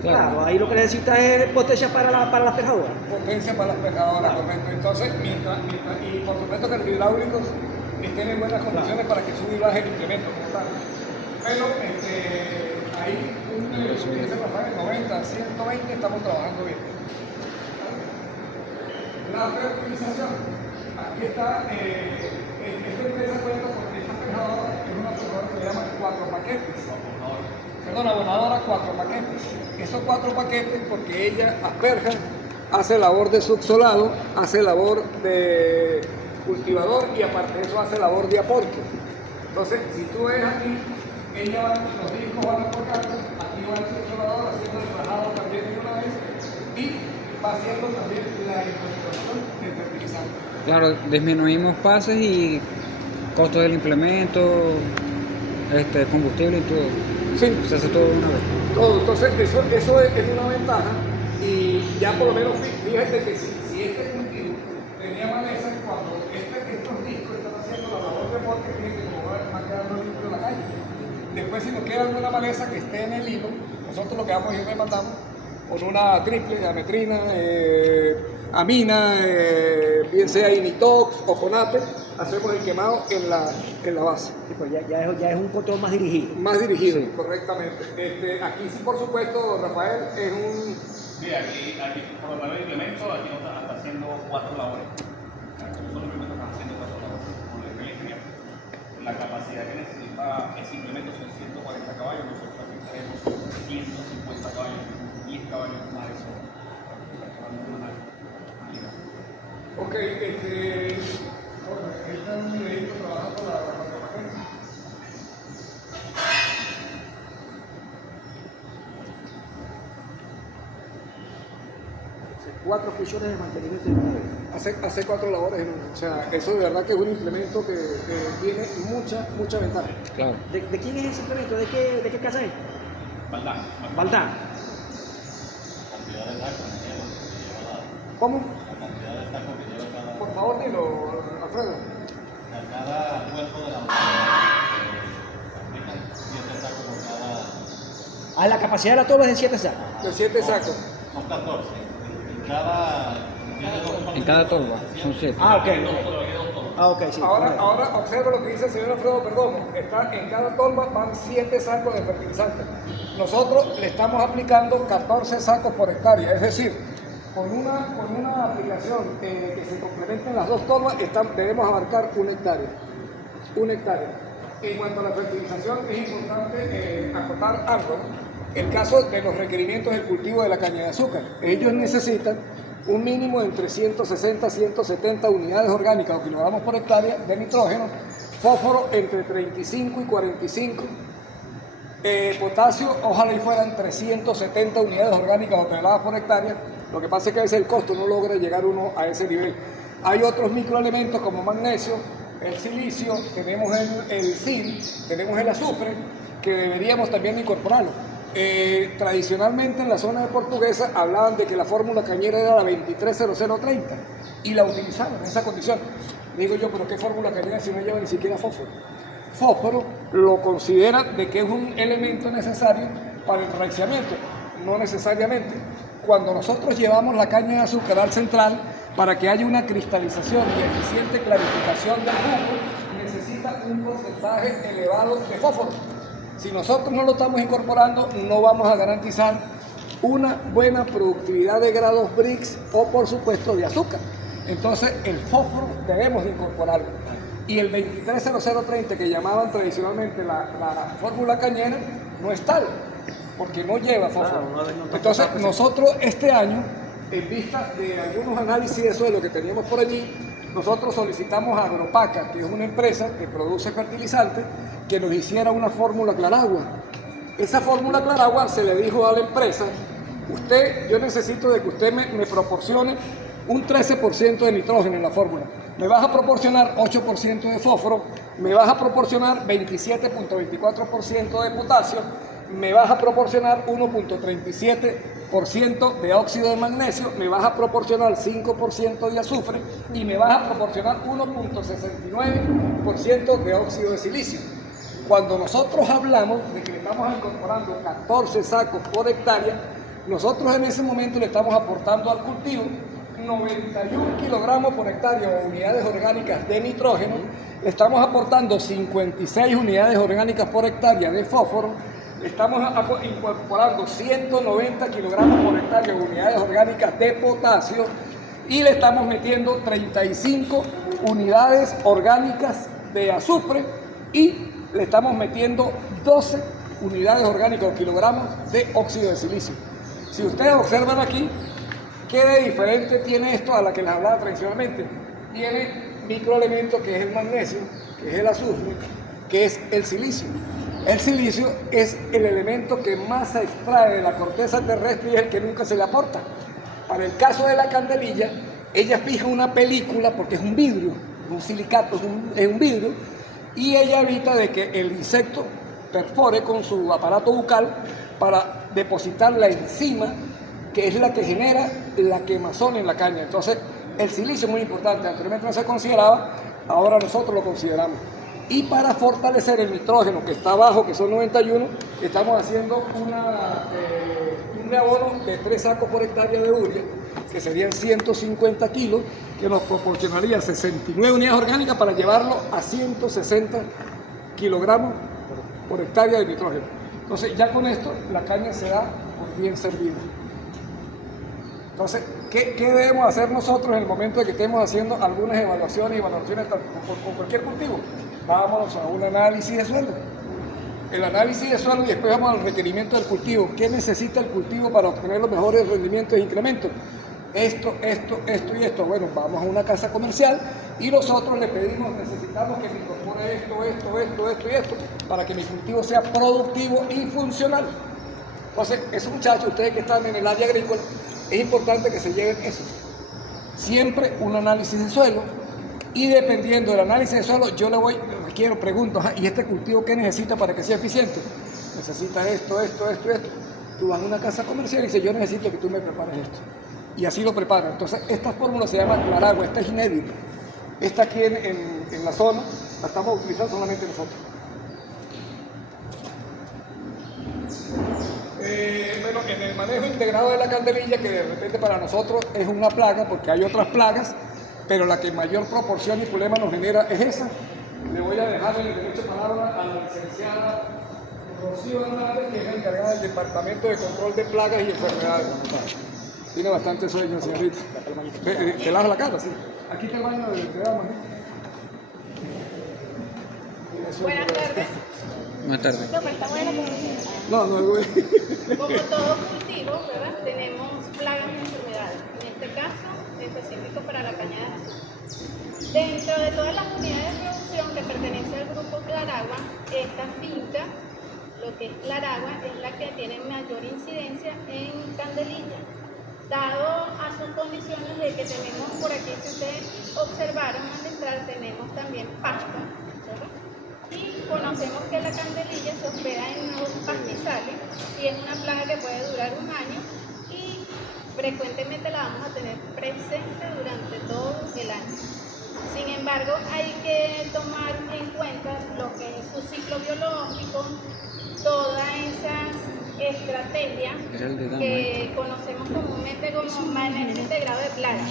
Claro, ahí lo que necesita es potencia para las pejadoras. Potencia para las pescadoras, correcto. Entonces, y por supuesto que los hidráulicos estén en buenas condiciones para que suba y baje el implemento como tal. Pero ahí, dice Rafael, 90, 120 estamos trabajando bien. La fertilización. Aquí está, esta empresa cuenta con esta pescadora, que es una pescadora que se llama 4 paquetes. Perdón, abonadora 4 paquetes. Esos 4 paquetes, porque ella asperja, hace labor de subsolado, hace labor de cultivador y aparte de eso hace labor de aporte. Entonces, si tú ves aquí, ella va, los discos van aportando, aquí va el subsolador haciendo el trabajado también de una vez y va haciendo también la incorporación del fertilizante. Claro, disminuimos pases y costos del implemento, combustible y todo. Sí. Se hace todo de una vez. Todo, entonces eso es una ventaja y ya por lo menos fíjate que si este cultivo tenía maleza, cuando estos discos están haciendo la labor de aporte, fíjate cómo va quedando limpio la calle. Después si nos queda alguna maleza que esté en el hilo, nosotros lo que vamos a ir rematando con una triple, ametrina, amina, bien sea initox o conate, hacemos el quemado en la base. Sí, pues ya es un control más dirigido. Más dirigido, Sí. correctamente. Aquí sí, por supuesto, Rafael, es un... Sí, aquí por lo menos el implemento, aquí nos está haciendo 4 labores. Son los implementos que están haciendo 4 labores. Con el ingeniero. La capacidad que necesita ese implemento son 140 caballos, nosotros aquí tenemos 150 caballos, 10 caballos más de eso. Ok, ahí está un videito trabajando la paquete. Cuatro funciones de mantenimiento de una vez. Hace 4 labores en una. O sea, eso de verdad que es un implemento que tiene mucha ventaja. Claro. ¿De quién es ese implemento? ¿De qué casa es? Baldán. Baldán. ¿Cómo? Por favor, dilo, Alfredo. Cada cuerpo de la máquina aplican 7 sacos por cada. La capacidad de la toma es de 7 sacos. De 7 sacos. Son 14. En En cada torba son 7. Ok, sí. Ahora observa lo que dice el señor Alfredo Perdomo. En cada torba van 7 sacos de fertilizante. Nosotros le estamos aplicando 14 sacos por hectárea. Es decir, con una aplicación que se complementen las 2 torbas, debemos abarcar 1 hectárea. 1 hectárea. En cuanto a la fertilización, es importante acotar algo, ¿no? El caso de los requerimientos del cultivo de la caña de azúcar. Ellos necesitan un mínimo de entre 160 y 170 unidades orgánicas o kilogramos por hectárea de nitrógeno, fósforo entre 35 y 45, potasio, ojalá y fueran 370 unidades orgánicas o toneladas por hectárea. Lo que pasa es que a veces el costo no logra llegar uno a ese nivel. Hay otros microelementos como magnesio, el silicio, tenemos el zinc, tenemos el azufre, que deberíamos también incorporarlo. Tradicionalmente en la zona de Portuguesa hablaban de que la fórmula cañera era la 230030 y la utilizaban en esa condición. Digo yo, pero ¿qué fórmula cañera si no lleva ni siquiera fósforo? Fósforo lo considera de que es un elemento necesario para el enraizamiento. No necesariamente. Cuando nosotros llevamos la caña de azúcar al central, para que haya una cristalización y eficiente clarificación del jugo, necesita un porcentaje elevado de fósforo. Si nosotros no lo estamos incorporando, no vamos a garantizar una buena productividad de grados Brix o, por supuesto, de azúcar. Entonces, el fósforo debemos de incorporarlo. Y el 230030 que llamaban tradicionalmente la fórmula cañera no es tal, porque no lleva fósforo. Entonces, nosotros este año, en vista de algunos análisis de suelo que teníamos por allí, nosotros solicitamos a Agropaca, que es una empresa que produce fertilizantes, que nos hiciera una fórmula Claragua. Esa fórmula Claragua se le dijo a la empresa: yo necesito de que usted me proporcione un 13% de nitrógeno en la fórmula. Me vas a proporcionar 8% de fósforo, me vas a proporcionar 27.24% de potasio, me vas a proporcionar 1.37% de óxido de magnesio, me vas a proporcionar 5% de azufre y me vas a proporcionar 1.69% de óxido de silicio. Cuando nosotros hablamos de que le estamos incorporando 14 sacos por hectárea, nosotros en ese momento le estamos aportando al cultivo 91 kilogramos por hectárea o unidades orgánicas de nitrógeno, le estamos aportando 56 unidades orgánicas por hectárea de fósforo, le estamos incorporando 190 kilogramos por hectárea o unidades orgánicas de potasio y le estamos metiendo 35 unidades orgánicas de azufre y le estamos metiendo 12 unidades orgánicas o kilogramos de óxido de silicio. Si ustedes observan aquí, ¿qué de diferente tiene esto a la que les hablaba tradicionalmente? Tiene microelementos que es el magnesio, que es el azufre, que es el silicio. El silicio es el elemento que más se extrae de la corteza terrestre y es el que nunca se le aporta. Para el caso de la candelilla, ella fija una película porque es un vidrio, un silicato, es un vidrio, y ella evita de que el insecto perfore con su aparato bucal para depositar la enzima que es la que genera la quemazón en la caña. Entonces, el silicio es muy importante. Anteriormente no se consideraba, ahora nosotros lo consideramos. Y para fortalecer el nitrógeno que está abajo, que son 91, estamos haciendo un abono de 3 sacos por hectárea de urea, que serían 150 kilos, que nos proporcionaría 69 unidades orgánicas para llevarlo a 160 kilogramos por hectárea de nitrógeno. Entonces, ya con esto, la caña se da por bien servida. Entonces, ¿qué debemos hacer nosotros en el momento de que estemos haciendo algunas evaluaciones con cualquier cultivo? Vámonos a un análisis de suelo. El análisis de suelo y después vamos al requerimiento del cultivo. ¿Qué necesita el cultivo para obtener los mejores rendimientos e incrementos? Esto y esto. Bueno, vamos a una casa comercial y nosotros le pedimos, necesitamos que me incorpore esto y esto, para que mi cultivo sea productivo y funcional. Entonces, esos muchachos, ustedes que están en el área agrícola, es importante que se lleven eso. Siempre un análisis de suelo y dependiendo del análisis de suelo, yo le pregunto, ¿y este cultivo qué necesita para que sea eficiente? Necesita esto. Tú vas a una casa comercial y dices, yo necesito que tú me prepares esto. Y así lo preparan. Entonces, esta fórmula se llama Claragua, esta es inédita. Esta aquí en la zona la estamos utilizando solamente nosotros. Bueno, en el manejo integrado de la candelilla, que de repente para nosotros es una plaga, porque hay otras plagas, pero la que mayor proporción y problema nos genera es esa. Le voy a dejar el derecho de palabra a la licenciada Rocío Hernández, que es la encargada del Departamento de Control de Plagas y Enfermedades. Tiene bastante sueño, señorita. ¿Te lavas la cara? Sí. Aquí te baño de dama, ¿no? Buenas tardes. Buenas tardes. No, pero está bueno. No, güey. Como todo cultivo, ¿verdad? Tenemos plagas y enfermedades. En este caso, específico para la caña de azúcar. Dentro de todas las unidades de producción que pertenecen al grupo Claragua, esta finca, lo que es Claragua, es la que tiene mayor incidencia en candelilla. Dado a sus condiciones de que tenemos por aquí, si ustedes observaron al entrar, tenemos también pasto, ¿verdad? Y conocemos que la candelilla se hospeda en unos pastizales y es una plaga que puede durar un año y frecuentemente la vamos a tener presente durante todo el año. Sin embargo, hay que tomar en cuenta lo que es su ciclo biológico, todas esas estrategia Era el de Dama, que conocemos comúnmente como manejo integrado de plagas.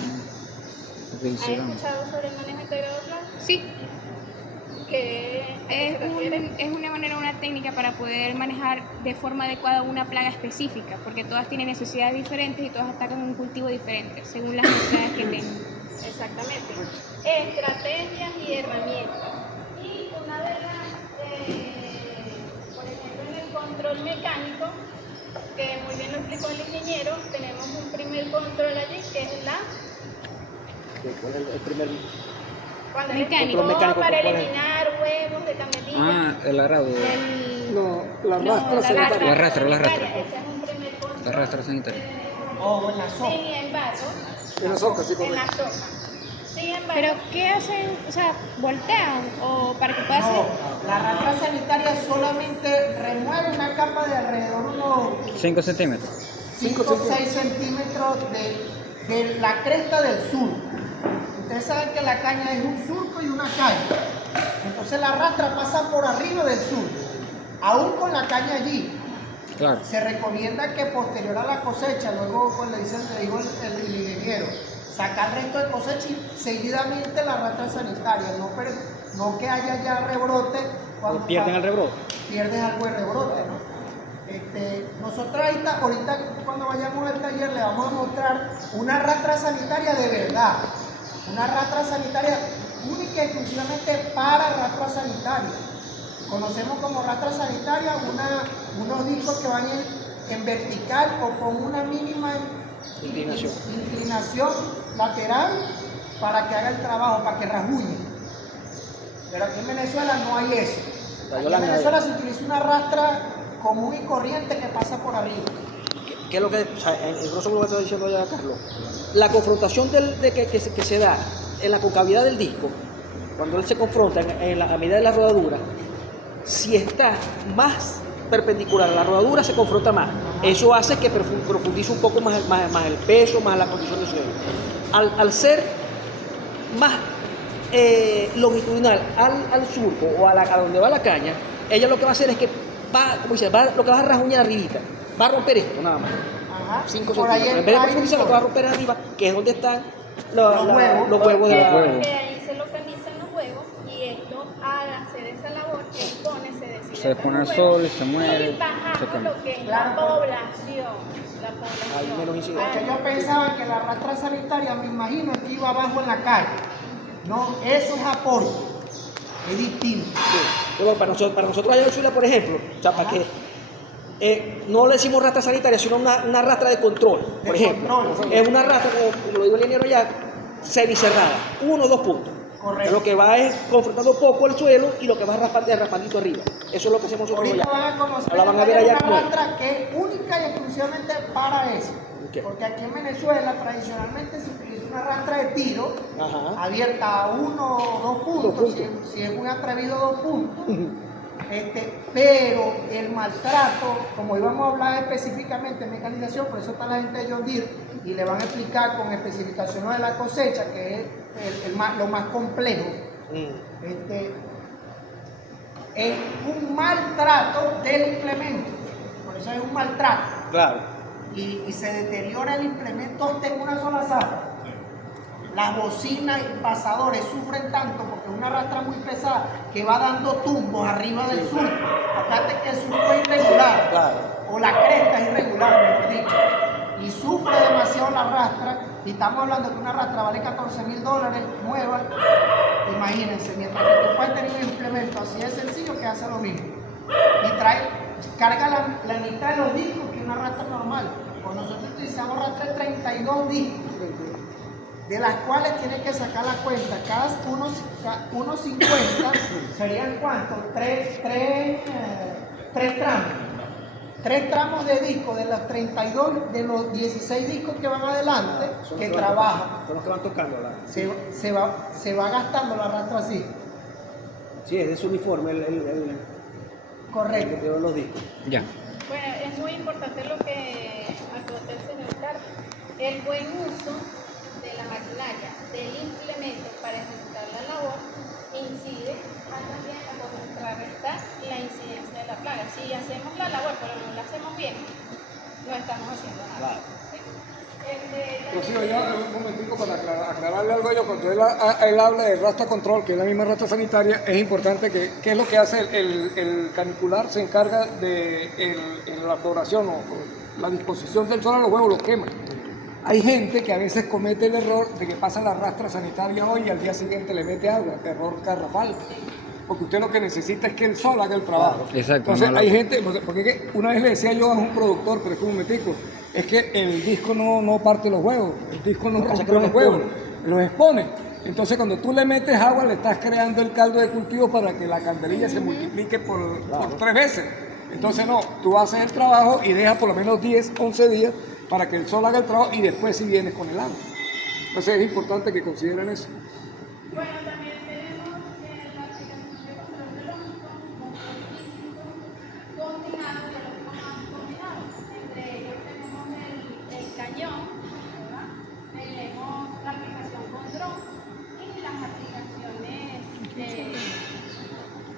¿Has escuchado sobre el manejo integrado de plagas? Sí, ¿A qué se refiere? es una manera, una técnica para poder manejar de forma adecuada una plaga específica, porque todas tienen necesidades diferentes y todas atacan un cultivo diferente, según las necesidades que tengan. Exactamente. Estrategias y herramientas. Y una de las, por ejemplo, en el control mecánico, que muy bien lo explicó el ingeniero, tenemos un primer control allí, que es la... ¿Cuál es el primer? Cuando Mecánico. el Mecánico, para ¿cuál es? eliminar huevos de camelilla. El arado. No, la rastra la sanitaria. La rastra. Ese es un primer control. La rastra sanitaria. O en la sopa. Sin embargo, En la soca, sí, en la correcto. sopa. Sin embargo, Pero, ¿qué hacen? O sea, ¿voltean? ¿O para que pueda No, ser? la rastra sanitaria solamente remueve una capa de alrededor unos 5 centímetros. 5 o 6 centímetros de la cresta del surco. Ustedes saben que la caña es un surco y una caña. Entonces la rastra pasa por arriba del surco. Aún con la caña allí, Claro. se recomienda que posterior a la cosecha, luego pues, le dijo el ingeniero, sacar resto de cosecha y seguidamente la rastra sanitaria, no que haya ya rebrote. Cuando Pierden el rebrote. Pierdes algo de rebrote, ¿no? Nosotros ahorita cuando vayamos al taller le vamos a mostrar una rastra sanitaria de verdad, una rastra sanitaria única y exclusivamente para rastra sanitaria. Conocemos como rastra sanitaria unos discos que van en vertical o con una mínima inclinación lateral para que haga el trabajo, para que rasguñe. Pero aquí en Venezuela no hay eso. Aquí en Venezuela se utiliza una rastra común y corriente que pasa por arriba. ¿Qué es lo que, o sea, en grosso modo lo que está diciendo ya Carlos? La confrontación que se da en la concavidad del disco, cuando él se confronta a medida de la rodadura, si está más perpendicular a la rodadura, se confronta más. Eso hace que profundice un poco más el peso, más la condición del suelo. Al ser más longitudinal al surco o a donde va la caña, ella lo que va a hacer es que lo que va a rasguñar arribita, va a romper esto nada más. Ajá. 5 Por ahí centímetros. En vez de entra profundizar, lo que va a romper arriba, que es donde están los huevos de porque la ahí se localizan los huevos y esto, al hacer esa labor, se deshidrata Se pone los al huevos sol y se muere, y bajamos se come. lo que es Claro. la población. Hay menos incidencia. Porque yo pensaba que la rastra sanitaria, me imagino, que iba abajo en la calle. No, eso es aporte, es distinto. Sí. Bueno, para nosotros allá en Chile, por ejemplo, o sea, para que no le decimos rastra sanitaria, sino una rastra de control, por ejemplo. Control, sí. Es una rastra, como lo digo el ingeniero ya, semicerrada, 1 o 2 puntos. Correcto. Lo que va es confrontando poco el suelo y lo que va raspandito arriba. Eso es lo que hacemos nosotros Ahorita allá. van a conocer La van a ver allá una como es. rastra que es única y exclusivamente para eso. Ok. Porque aquí en Venezuela tradicionalmente se utiliza una rastra de tiro Ajá. abierta a 1 o 2 puntos, 2 puntos. si es muy atrevido 2 puntos. Pero el maltrato, como íbamos a hablar específicamente en mecanización, por eso está la gente de John Deere y le van a explicar con especificaciones de la cosecha, que es lo más complejo. Es un maltrato del implemento, por eso es un maltrato. Claro. Y se deteriora el implemento hasta en una sola zafra. Las bocinas y pasadores sufren tanto porque es una rastra muy pesada que va dando tumbos arriba del surco. Aparte que el surco es irregular, Claro. o la cresta es irregular, mejor dicho. Y sufre demasiado la rastra. Y estamos hablando que una rastra vale $14,000 nueva. Imagínense, mientras que tú puedes tener un implemento así de sencillo que hace lo mismo. Y carga la mitad de los discos que una rastra normal. Pues nosotros utilizamos rastra de 32 discos, de las cuales tienes que sacar la cuenta. Cada uno 50 serían ¿cuántos? Tres tramos. 3 tramos de disco de los 32, de los 16 discos que van adelante, que trabajan. Son los que van tocando. Se va gastando la rastra así. Sí, es de su uniforme el Correcto. que los discos. Ya. Bueno, es muy importante lo que acotó el señor Carlos. El buen uso de la maquinaria, del implemento para ejecutar la labor, incide también a contrarrestar la incidencia de la plaga. Si hacemos la labor, pero no lo hacemos bien, no estamos haciendo nada. ¿Sí? Rocío, ya un momentico para aclararle algo a ello. Cuando él habla de rasta control, que es la misma rasta sanitaria, es importante que ¿qué es lo que hace el canicular? Se encarga de la floración o la disposición del sol a los huevos, los quema. Hay gente que a veces comete el error de que pasa la rastra sanitaria hoy y al día siguiente le mete agua, error garrafal. Porque usted lo que necesita es que el sol haga el trabajo. Exacto. Entonces No, hay gente, porque es que una vez le decía yo a un productor, pero es como un metico, es que el disco no parte los huevos, el disco no rompe los huevos, los expone. Entonces cuando tú le metes agua le estás creando el caldo de cultivo para que la candelilla se multiplique por 3 veces. Entonces no, tú haces el trabajo y dejas por lo menos 10, 11 días para que el sol haga el trabajo y después si vienes con el agua. Entonces es importante que consideren eso. Bueno, también tenemos la aplicación de control biológico, control físico, combinado y biológico más combinado. Entre ellos tenemos el cañón, ¿verdad? Tenemos la aplicación con dron y las aplicaciones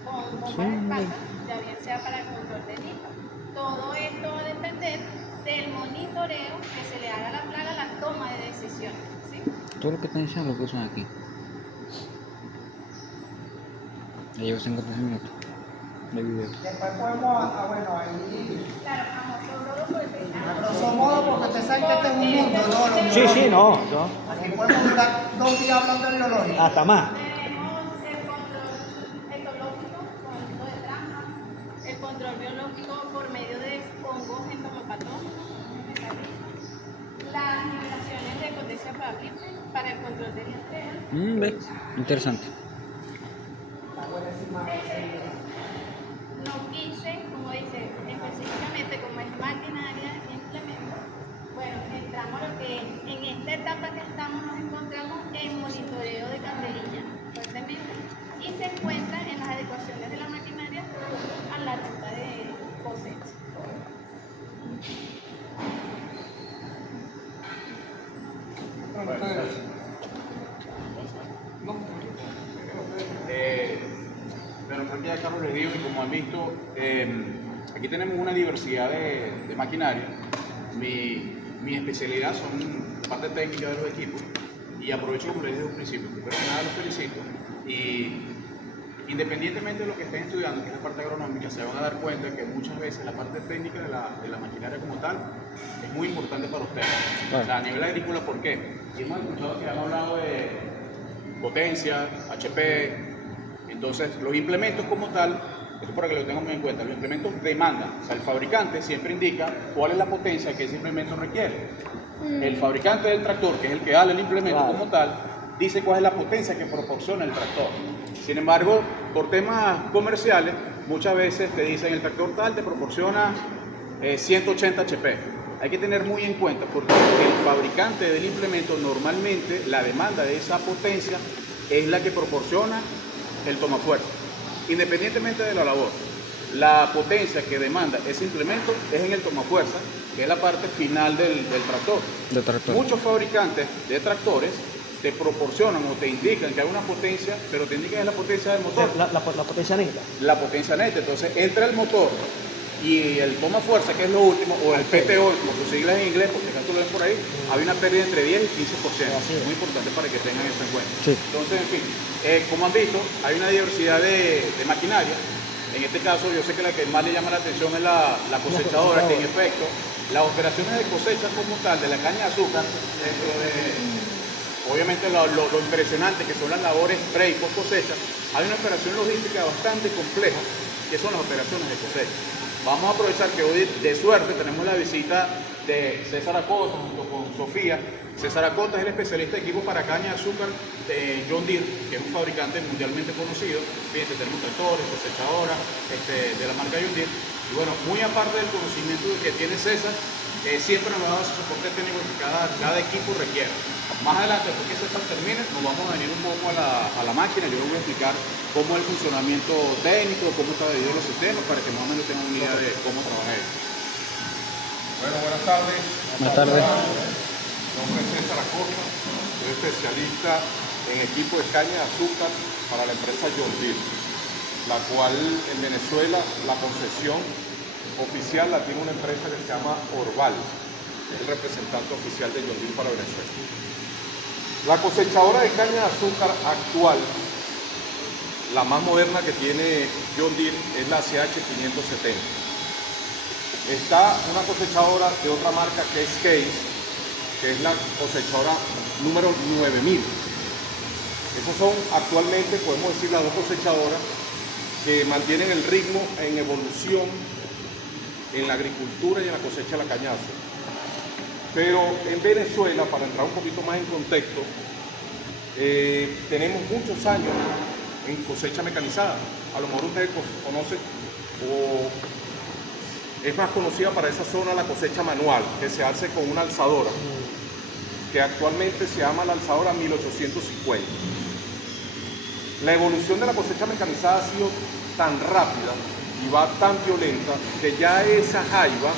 con bombas de espacio, ya bien sea para el control de nido. Todo esto va a depender del monitoreo que se le haga a la plaga, la toma de decisiones. ¿Sí? Todo lo que están diciendo lo que usan aquí. Ya llevo 53 minutos de video. Después podemos, bueno, ahí, Claro, a grosso modo, porque usted sabe que este es un mundo, ¿no? Sí, no. Aquí podemos durar 2 días hablando de biología. Hasta más. Tenemos el control etológico con el uso de trampas, el control biológico por medio de hongos entomopatógenos, las liberaciones de potencia para el control de diarrea. Ve, interesante. No quise, como dice, específicamente como es maquinaria de implemento, bueno, entramos a lo que en esta etapa que estamos nos encontramos en monitoreo de candelilla fuertemente y se encuentra en las adecuaciones de la maquinaria a la ruta de cosecha. Bueno, creo que ya Carlos les dijo y como han visto, aquí tenemos una diversidad de maquinaria. Mi especialidad son parte técnica de los equipos y aprovecho como les dije al principio. Primero que nada los felicito y independientemente de lo que estén estudiando, que es la parte agronómica, se van a dar cuenta que muchas veces la parte técnica de la maquinaria como tal es muy importante para ustedes. Claro. O sea, a nivel agrícola, ¿por qué? Y hemos escuchado que han hablado de potencia, HP. Entonces, los implementos como tal, esto para que lo tengan muy en cuenta, los implementos demandan, o sea, el fabricante siempre indica cuál es la potencia que ese implemento requiere. El fabricante del tractor, que es el que da el implemento como tal, dice cuál es la potencia que proporciona el tractor. Sin embargo, por temas comerciales, muchas veces te dicen el tractor tal te proporciona 180 HP. Hay que tener muy en cuenta porque el fabricante del implemento normalmente la demanda de esa potencia es la que proporciona el tomafuerza, independientemente de la labor. La potencia que demanda ese implemento es en el tomafuerza, que es la parte final del tractor. Muchos fabricantes de tractores te proporcionan o te indican que hay una potencia, pero te indican es la potencia del motor. La potencia neta. La potencia neta. Entonces, entre el motor y el toma fuerza, que es lo último, o el PTO, como sus siglas en inglés, porque acá lo ven por ahí, hay una pérdida entre 10 y 15%. Muy importante para que tengan eso en cuenta. Sí. Entonces, en fin, como han visto, hay una diversidad de maquinaria. En este caso, yo sé que la que más le llama la atención es la cosechadora, que en efecto, las operaciones de cosecha como tal de la caña de azúcar, dentro de, obviamente, lo impresionante que son las labores pre y post cosecha, hay una operación logística bastante compleja, que son las operaciones de cosecha. Vamos a aprovechar que hoy, de suerte, tenemos la visita de César Acosta junto con Sofía. César Acosta es el especialista de equipo para caña de azúcar de John Deere, que es un fabricante mundialmente conocido. Fíjense, tenemos tractores, cosechadoras de la marca John Deere. Y bueno, muy aparte del conocimiento que tiene César, siempre nos va a dar ese soporte técnico que cada equipo requiere. Más adelante, después que César termine, nos vamos a venir un poco a la máquina. Yo les voy a explicar cómo es el funcionamiento técnico, cómo está dividido los sistemas, para que más o menos tengan una idea de cómo trabaja él. Bueno, buenas tardes. Buenas tardes. Mi nombre es César Acosta, soy especialista en equipo de caña de azúcar para la empresa John Deere, la cual en Venezuela la concesión oficial la tiene una empresa que se llama Orval, que es el representante oficial de John Deere para Venezuela. La cosechadora de caña de azúcar actual, la más moderna que tiene John Deere, es la CH570. Está una cosechadora de otra marca que es Case, que es la cosechadora número 9000. Esas son actualmente, podemos decir, las dos cosechadoras que mantienen el ritmo en evolución en la agricultura y en la cosecha de la caña de azúcar. Pero en Venezuela, para entrar un poquito más en contexto, tenemos muchos años en cosecha mecanizada. A lo mejor ustedes conocen o es más conocida para esa zona la cosecha manual, que se hace con una alzadora, que actualmente se llama la alzadora 1850. La evolución de la cosecha mecanizada ha sido tan rápida y va tan violenta que ya esa jaiba,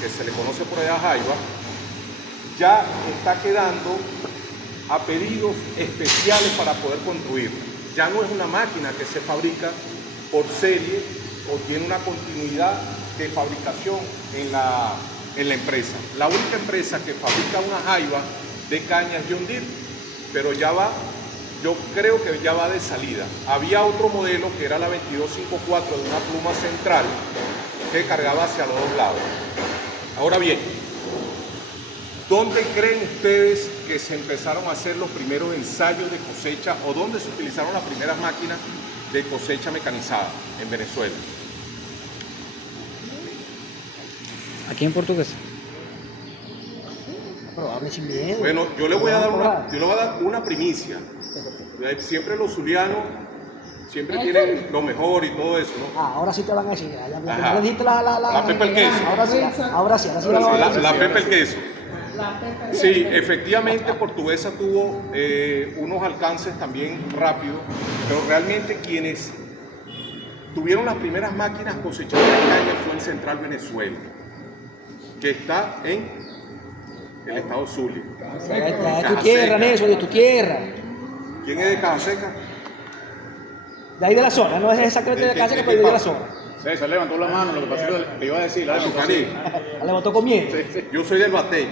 que se le conoce por allá jaiba, ya está quedando a pedidos especiales para poder construir. Ya no es una máquina que se fabrica por serie o tiene una continuidad de fabricación en la empresa. La única empresa que fabrica una jaiba de caña es John Deere, pero ya va, yo creo que ya va de salida. Había otro modelo que era la 2254 de una pluma central que cargaba hacia los dos lados. Ahora bien, ¿dónde creen ustedes que se empezaron a hacer los primeros ensayos de cosecha o dónde se utilizaron las primeras máquinas de cosecha mecanizada en Venezuela? Aquí en Portugués. Pero hable sin miedo. Bueno, yo le voy a dar una primicia. Siempre los zulianos siempre tienen lo mejor y todo eso, ¿no? Ahora sí te van a decir. Ya Ajá. le dijiste la pepa el queso. Ahora sí. La pepa el queso. Sí, efectivamente Portuguesa tuvo unos alcances también rápidos, pero realmente quienes tuvieron las primeras máquinas cosechadoras de caña fue en Central Venezuela, que está en el estado Zulia. Ya es tu tierra, Nelson, de tu tierra. ¿Quién es de Cajaseca? De ahí de la zona, no es exactamente de Cajaseca, pero de la zona. César levantó la mano, lo que pasa es que le iba a decir, la Azucarí. La levantó con miedo. Yo soy del Batey.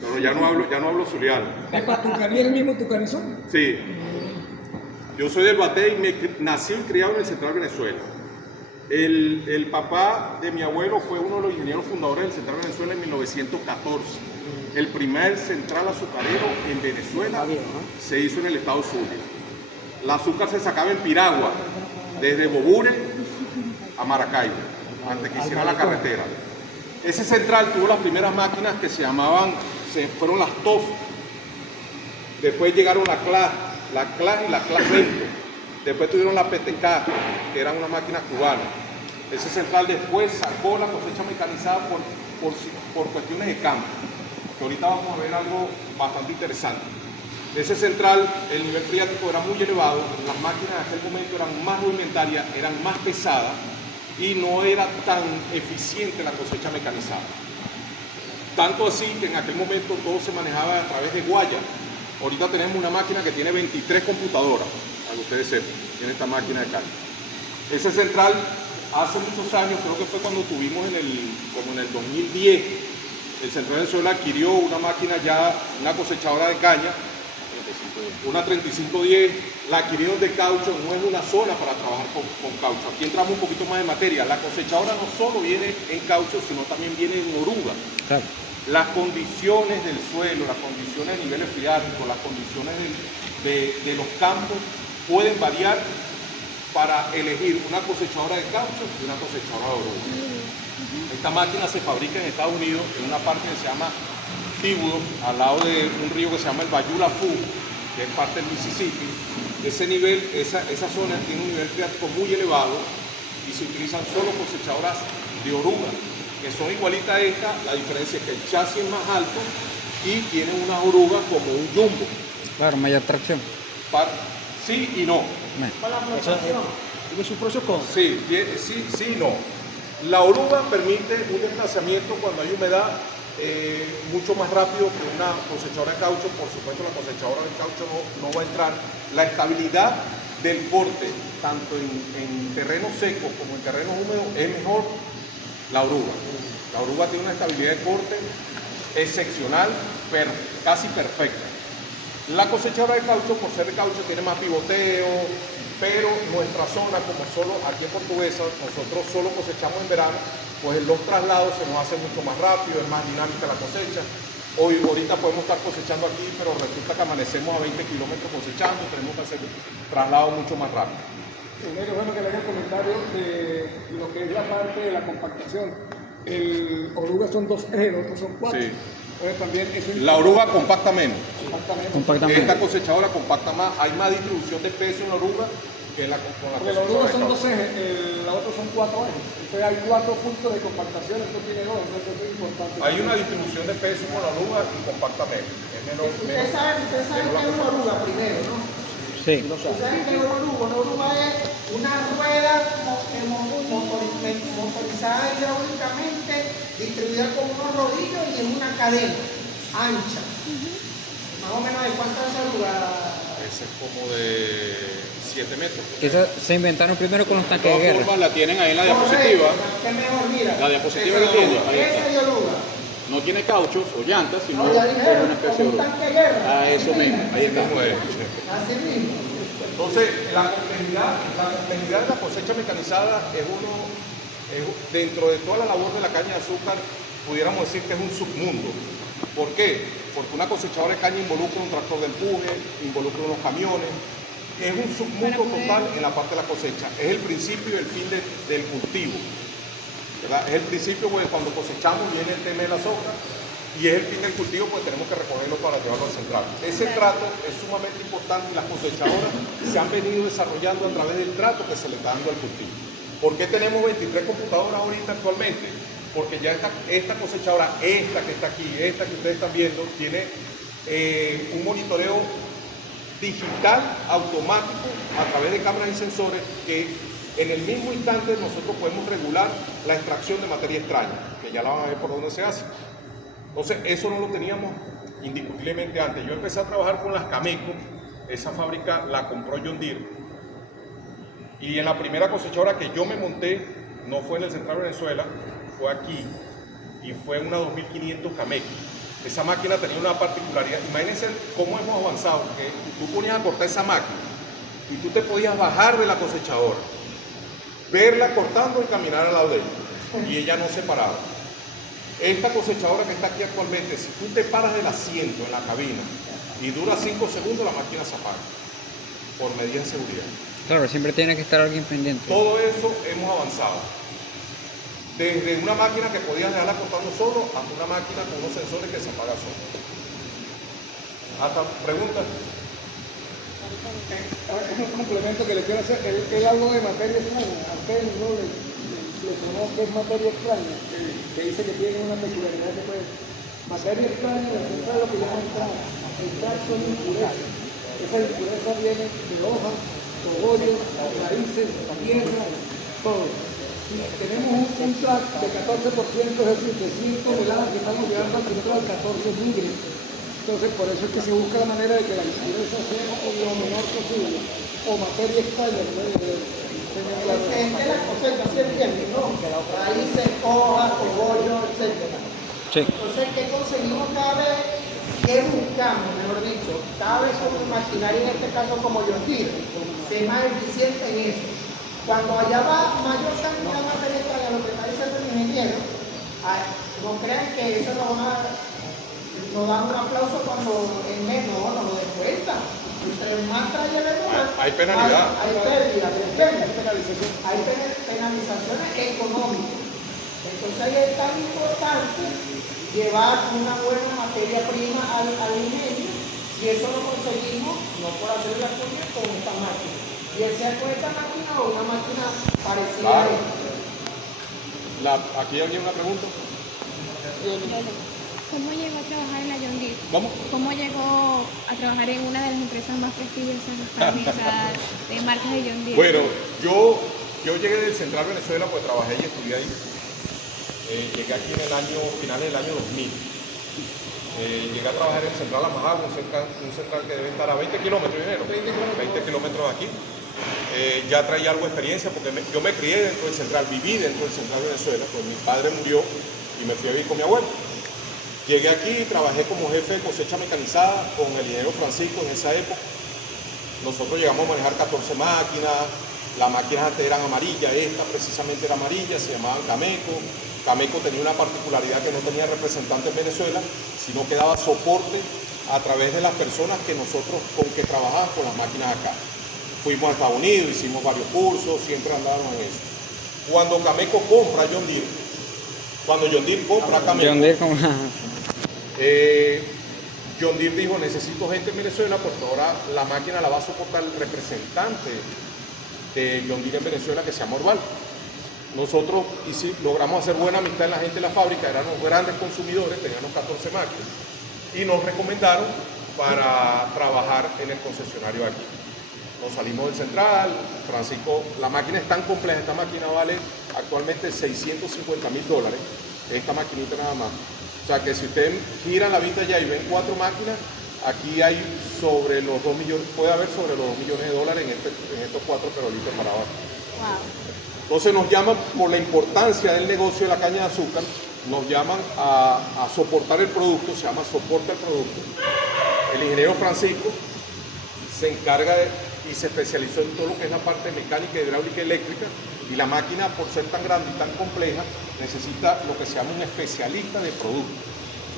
Pero ya no hablo zuliano. ¿Es Tucaní el mismo tucanizón? Sí. Yo soy del Batey, nací y criado en el Central Venezuela. El papá de mi abuelo fue uno de los ingenieros fundadores del Central Venezuela en 1914. El primer central azucarero en Venezuela se hizo en el estado Zulia. El azúcar se sacaba en piragua, desde Bobure a Maracaibo, antes que hiciera la carretera. Ese central tuvo las primeras máquinas que fueron las TOF. Después llegaron la CLAS y la CLAS Lento. Después tuvieron la PTK, que eran unas máquinas cubanas. Ese central después sacó la cosecha mecanizada por cuestiones de campo, que ahorita vamos a ver algo bastante interesante. Ese central, el nivel freático era muy elevado, las máquinas en aquel momento eran más rudimentarias, eran más pesadas y no era tan eficiente la cosecha mecanizada. Tanto así que en aquel momento todo se manejaba a través de guaya. Ahorita tenemos una máquina que tiene 23 computadoras, para que ustedes sepan, tiene esta máquina de caña. Ese central, hace muchos años, creo que fue cuando tuvimos como en el 2010, el Central Venezuela adquirió una máquina ya, una cosechadora de caña, una 3510, la adquirieron de caucho, no es una zona para trabajar con caucho. Aquí entramos un poquito más en materia. La cosechadora no solo viene en caucho, sino también viene en oruga. Claro. Las condiciones del suelo, las condiciones de niveles freáticos, las condiciones de los campos pueden variar para elegir una cosechadora de caucho y una cosechadora de oruga. Esta máquina se fabrica en Estados Unidos en una parte que se llama Thibodaux, al lado de un río que se llama el Bayou La Fou, que es parte del Mississippi. Ese nivel, esa zona tiene un nivel freático muy elevado y se utilizan solo cosechadoras de oruga, que son igualitas a esta. La diferencia es que el chasis es más alto y tiene una oruga como un jumbo. Claro, mayor tracción. Sí y no. Tiene su propio con. Sí y no. La oruga permite un desplazamiento cuando hay humedad mucho más rápido que una cosechadora de caucho. Por supuesto, la cosechadora de caucho no va a entrar. La estabilidad del corte, tanto en terrenos secos como en terrenos húmedos, es mejor la oruga. La oruga tiene una estabilidad de corte excepcional, casi perfecta. La cosechadora de caucho, por ser de caucho, tiene más pivoteo, pero nuestra zona, como solo aquí en Portuguesa, nosotros solo cosechamos en verano, pues los traslados se nos hacen mucho más rápido, es más dinámica la cosecha. Ahorita podemos estar cosechando aquí, pero resulta que amanecemos a 20 kilómetros cosechando, tenemos que hacer traslados mucho más rápido. Primero, bueno, que le haga comentario de lo que es la parte de la compactación. El oruga son 2 ejes, los otros son 4. Sí. Entonces, también eso es La oruga compacta menos. compactamente. Esta cosechadora compacta más, hay más distribución de peso en la oruga que con la Porque la cosechadora oruga de son caucho. 2 ejes, los otros son 4 ejes. Entonces hay 4 puntos de compactación, esto tiene 2, entonces eso es importante. Hay una distribución de peso con la oruga y compacta menos. Es menos, Ustedes saben que es una oruga primero, ¿no? Sí. Ustedes saben que una oruga es una rueda motorizada hidráulicamente, distribuida con unos rodillos y en una cadena ancha. Más o menos, ¿de cuánto es esa oruga? Ese es como de 7 metros. Esa se inventaron primero con los De tanques de todas guerra. formas, la tienen ahí en la diapositiva. ¿Qué mejor? Mira. La diapositiva que tiene, ahí Esa está. de oruga. No tiene cauchos o llantas, sino No, ya es dijeron, una especie de como un oruga. tanque de guerra. Ah, eso mismo, ahí está. Así mismo. Entonces, la complejidad de la cosecha mecanizada dentro de toda la labor de la caña de azúcar, pudiéramos decir que es un submundo. ¿Por qué? Porque una cosechadora de caña involucra un tractor de empuje, involucra unos camiones. Es un submundo total en la parte de la cosecha. Es el principio y el fin del cultivo, ¿verdad? Es el principio, porque cuando cosechamos viene el tema de la soja, y es el fin del cultivo, pues tenemos que recogerlo para llevarlo al central. Ese trato es sumamente importante y las cosechadoras se han venido desarrollando a través del trato que se le está dando al cultivo. ¿Por qué tenemos 23 computadoras ahorita actualmente? Porque ya esta cosechadora, esta que está aquí, esta que ustedes están viendo, tiene un monitoreo digital automático a través de cámaras y sensores que en el mismo instante nosotros podemos regular la extracción de materia extraña, que ya la van a ver por dónde se hace. Entonces, eso no lo teníamos indiscutiblemente antes. Yo empecé a trabajar con las Cameco, esa fábrica la compró John Deere, y en la primera cosechadora que yo me monté, no fue en el Central Venezuela, fue aquí, y fue una 2500 Cameco. Esa máquina tenía una particularidad, imagínense cómo hemos avanzado, porque tú ponías a cortar esa máquina, y tú te podías bajar de la cosechadora, verla cortando y caminar al lado de ella, y ella no se paraba. Esta cosechadora que está aquí actualmente, si tú te paras del asiento en la cabina y dura 5 segundos, la máquina se apaga, por medidas de seguridad. Claro, siempre tiene que estar alguien pendiente. Todo eso hemos avanzado. Desde una máquina que podías dejarla cortando solo, hasta una máquina con unos sensores que se apaga solo. ¿Hasta preguntas? Es un complemento que le quiero hacer. Él habló de materia extraña. A ustedes no le sonó que es materia extraña, que dice que tiene una peculiaridad que puede. Materia extraña es lo que llaman entrada. Entrar son impurezas. Esas impurezas vienen de hojas, cogollos, raíces, tierra, todo. Si tenemos un track de 14%, es decir, de 100 toneladas que estamos llevando al central, 14 migres. Entonces, por eso es que se busca la manera de que la impureza sea lo menor posible, o materia extraña, de la cosecha, ¿sí entienden? ¿No? Raíces, hojas, cogollos, etc. Sí. Entonces, ¿qué conseguimos cada vez? ¿Qué buscamos, mejor dicho? Cada vez con maquinaria, en este caso como John Deere, ser más eficiente en eso. Cuando allá va mayor cantidad de materia extraña, lo que está diciendo el ingeniero, no crean que eso nos dan un aplauso cuando es menos, no lo descuentan. Entre más trae el más Hay penalidad. Hay pérdidas, hay penalizaciones económicas. Entonces ahí es tan importante llevar una buena materia prima al ingenio, y eso lo conseguimos no por hacer la cuña con esta máquina. Y él sea con esta máquina o una máquina parecida a esta. ¿Aquí alguien una pregunta? ¿Cómo llegó a trabajar en la John Deere? ¿Cómo? ¿Cómo llegó a trabajar en una de las empresas más prestigiosas de marcas de John Deere? Bueno, yo llegué del Central Venezuela, pues trabajé y estudié ahí. Llegué aquí en finales del año 2000. Llegué a trabajar en el Central Amajagua, un central que debe estar a 20 kilómetros, 20 kilómetros de aquí. Ya traía algo de experiencia porque yo me crié dentro del Central, viví dentro del Central Venezuela, pues mi padre murió y me fui a vivir con mi abuelo. Llegué aquí y trabajé como jefe de cosecha mecanizada con el ingeniero Francisco en esa época. Nosotros llegamos a manejar 14 máquinas, las máquinas antes eran amarillas, esta precisamente era amarilla, se llamaban Cameco. Cameco tenía una particularidad que no tenía representante en Venezuela, sino que daba soporte a través de las personas que nosotros con que trabajaban con las máquinas acá. Fuimos a Estados Unidos, hicimos varios cursos, siempre andábamos en eso. Cuando Cameco compra John Deere, cuando John Deere compra Cameco, John Deere como... John Deere dijo, necesito gente en Venezuela porque ahora la máquina la va a soportar el representante de John Deere en Venezuela que se llama Orval. Nosotros logramos hacer buena amistad en la gente de la fábrica, éramos grandes consumidores, teníamos 14 máquinas y nos recomendaron para trabajar en el concesionario aquí. Nos salimos del Central, Francisco, la máquina es tan compleja, esta máquina vale actualmente $650.000, esta maquinita nada más. O sea que si ustedes giran la vista ya y ven 4 máquinas, aquí hay sobre los 2 millones, puede haber sobre los $2 millones en estos 4 perolitos para abajo. Wow. Entonces nos llaman por la importancia del negocio de la caña de azúcar, nos llaman a soportar el producto, se llama soporte al producto. El ingeniero Francisco se encarga y se especializó en todo lo que es la parte mecánica, hidráulica y eléctrica, y la máquina, por ser tan grande y tan compleja, necesita lo que se llama un especialista de producto.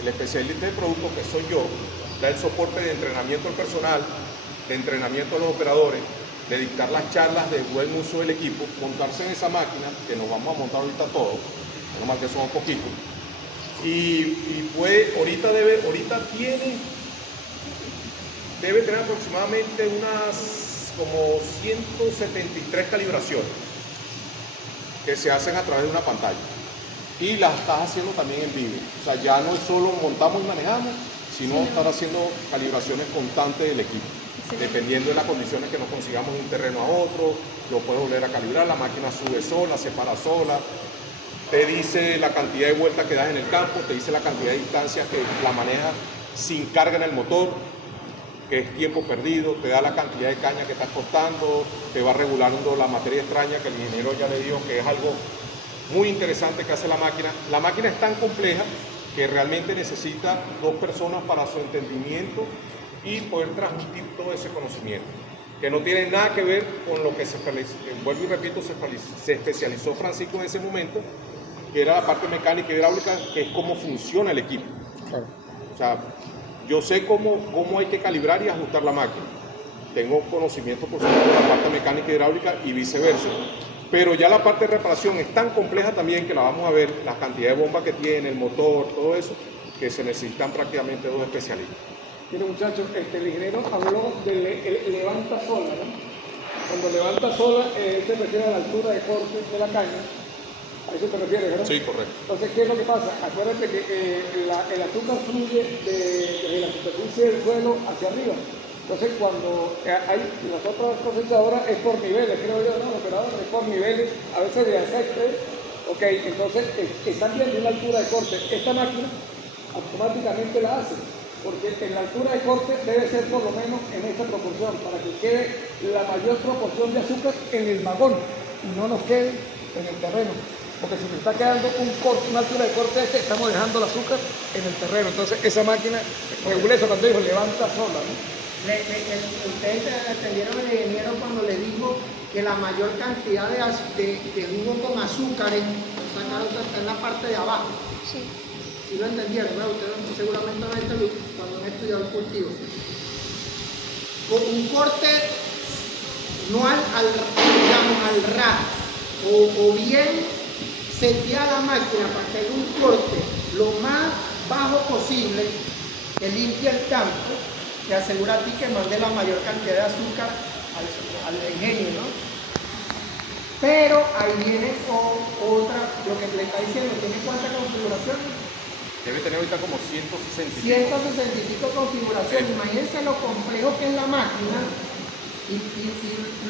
El especialista de producto, que soy yo, da el soporte de entrenamiento al personal, de entrenamiento a los operadores, de dictar las charlas de buen uso del equipo, montarse en esa máquina, que nos vamos a montar ahorita todos, menos mal que somos poquitos, y pues ahorita debe tener aproximadamente unas como 173 calibraciones que se hacen a través de una pantalla y las estás haciendo también en vivo. O sea, ya no es solo montamos y manejamos, sino estar haciendo calibraciones constantes del equipo. Dependiendo de las condiciones que nos consigamos de un terreno a otro, lo puedes volver a calibrar, la máquina sube sola, se para sola, te dice la cantidad de vueltas que das en el campo, te dice la cantidad de distancias que la maneja sin carga en el motor, que es tiempo perdido, te da la cantidad de caña que estás cortando, te va regulando la materia extraña que el ingeniero ya le dijo que es algo muy interesante que hace la máquina. La máquina es tan compleja que realmente necesita 2 personas para su entendimiento y poder transmitir todo ese conocimiento, que no tiene nada que ver con lo que vuelvo y repito, se especializó Francisco en ese momento, que era la parte mecánica y hidráulica, que es cómo funciona el equipo. Claro. O sea, yo sé cómo hay que calibrar y ajustar la máquina. Tengo conocimiento, por supuesto, de la parte mecánica y hidráulica y viceversa. Pero ya la parte de reparación es tan compleja también que la vamos a ver, la cantidad de bombas que tiene, el motor, todo eso, que se necesitan prácticamente 2 especialistas. Mire muchachos, el ingeniero habló de levanta sola, ¿no? Cuando levanta sola, se refiere a la altura de corte de la caña. ¿A eso te refieres, verdad? Sí, correcto. Entonces, ¿qué es lo que pasa? Acuérdate que el azúcar fluye desde la superficie del suelo hacia arriba. Entonces, cuando hay las otras cosechadoras es por niveles, creo yo, ¿no? Los operadores es por niveles, a veces de aceite. Ok, entonces están viendo una altura de corte. Esta máquina automáticamente la hace, porque en la altura de corte debe ser por lo menos en esta proporción, para que quede la mayor proporción de azúcar en el vagón y no nos quede en el terreno. Porque si me está quedando una altura de corte estamos dejando el azúcar en el terreno. Entonces esa máquina regula eso cuando dijo levanta sola, ¿no? Ustedes entendieron el ingeniero cuando le dijo que la mayor cantidad de jugo con azúcar está en la parte de abajo. Sí. ¿Sí lo entendieron? ¿No? Ustedes seguramente cuando han estudiado el cultivo. Con un corte no al ras, o bien setear la máquina para que haga un corte lo más bajo posible, que limpie el campo, te asegura a ti que mande la mayor cantidad de azúcar al ingenio, ¿no? Pero ahí viene otra, lo que le está diciendo, ¿tiene cuántas configuraciones? Debe tener ahorita como 160 y pico configuraciones. Imagínense lo complejo que es la máquina y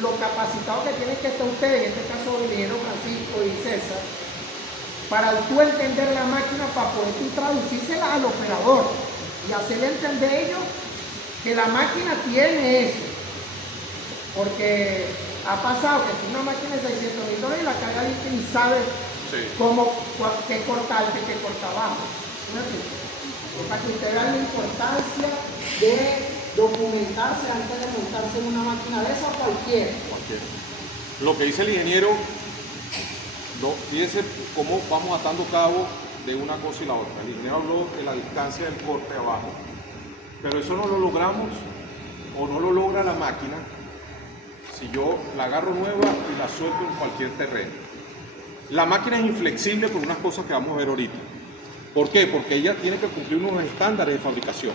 lo capacitado que tiene que estar usted, en este caso el ingeniero Francisco y César, para tú entender la máquina, para poder tú traducírsela al operador y hacerle entender ellos que la máquina tiene eso. Porque ha pasado que tiene una máquina de $600.000 y la carga limpia y sabe qué corta alto y qué corta abajo. ¿Me entiendes? Para que usted vea la importancia de documentarse antes de montarse en una máquina de esa cualquiera. Lo que dice el ingeniero, fíjense cómo vamos atando cabo de una cosa y la otra. El ingeniero habló de la distancia del corte abajo, pero eso no lo logramos o no lo logra la máquina si yo la agarro nueva y la suelto en cualquier terreno. La máquina es inflexible por unas cosas que vamos a ver ahorita. ¿Por qué? Porque ella tiene que cumplir unos estándares de fabricación.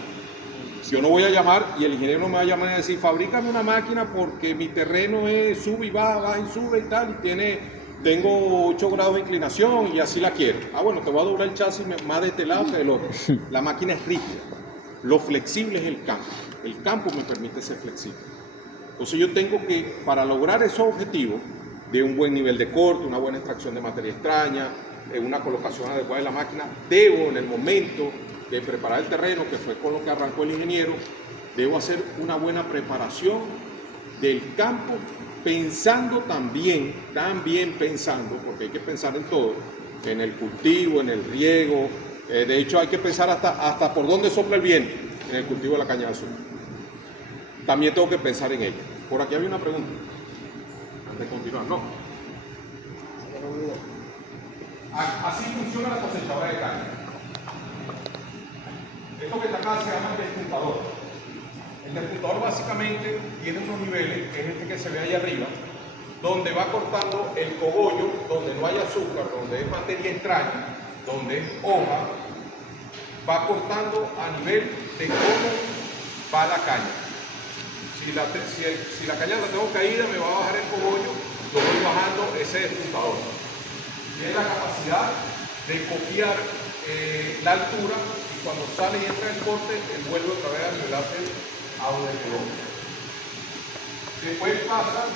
Yo no voy a llamar, y el ingeniero no me va a llamar y decir, fabrícame una máquina porque mi terreno es sube y baja, baja y sube y tal, y tengo 8 grados de inclinación y así la quiero. Ah, bueno, te voy a doblar el chasis más de este lado que del otro. La máquina es rígida. Lo flexible es el campo. El campo me permite ser flexible. Entonces yo tengo que, para lograr esos objetivos, de un buen nivel de corte, una buena extracción de materia extraña, una colocación adecuada de la máquina, debo en el momento de preparar el terreno, que fue con lo que arrancó el ingeniero, debo hacer una buena preparación del campo, pensando también pensando, porque hay que pensar en todo, en el cultivo, en el riego, de hecho hay que pensar hasta por dónde sopla el viento en el cultivo de la caña de azúcar. También tengo que pensar en ello. Por aquí había una pregunta, antes de continuar, ¿no? Así funciona la cosechadora de caña. Esto que está acá se llama el despuntador. El despuntador básicamente tiene unos niveles, que es este que se ve ahí arriba, donde va cortando el cogollo, donde no hay azúcar, donde es materia extraña, donde es hoja, va cortando a nivel de cómo va la caña. Si la caña la tengo caída, me va a bajar el cogollo, lo voy bajando ese despuntador. Tiene la capacidad de copiar la altura y cuando sale y entra el corte, él vuelve otra vez a nivelarse a donde quedó. Después pasa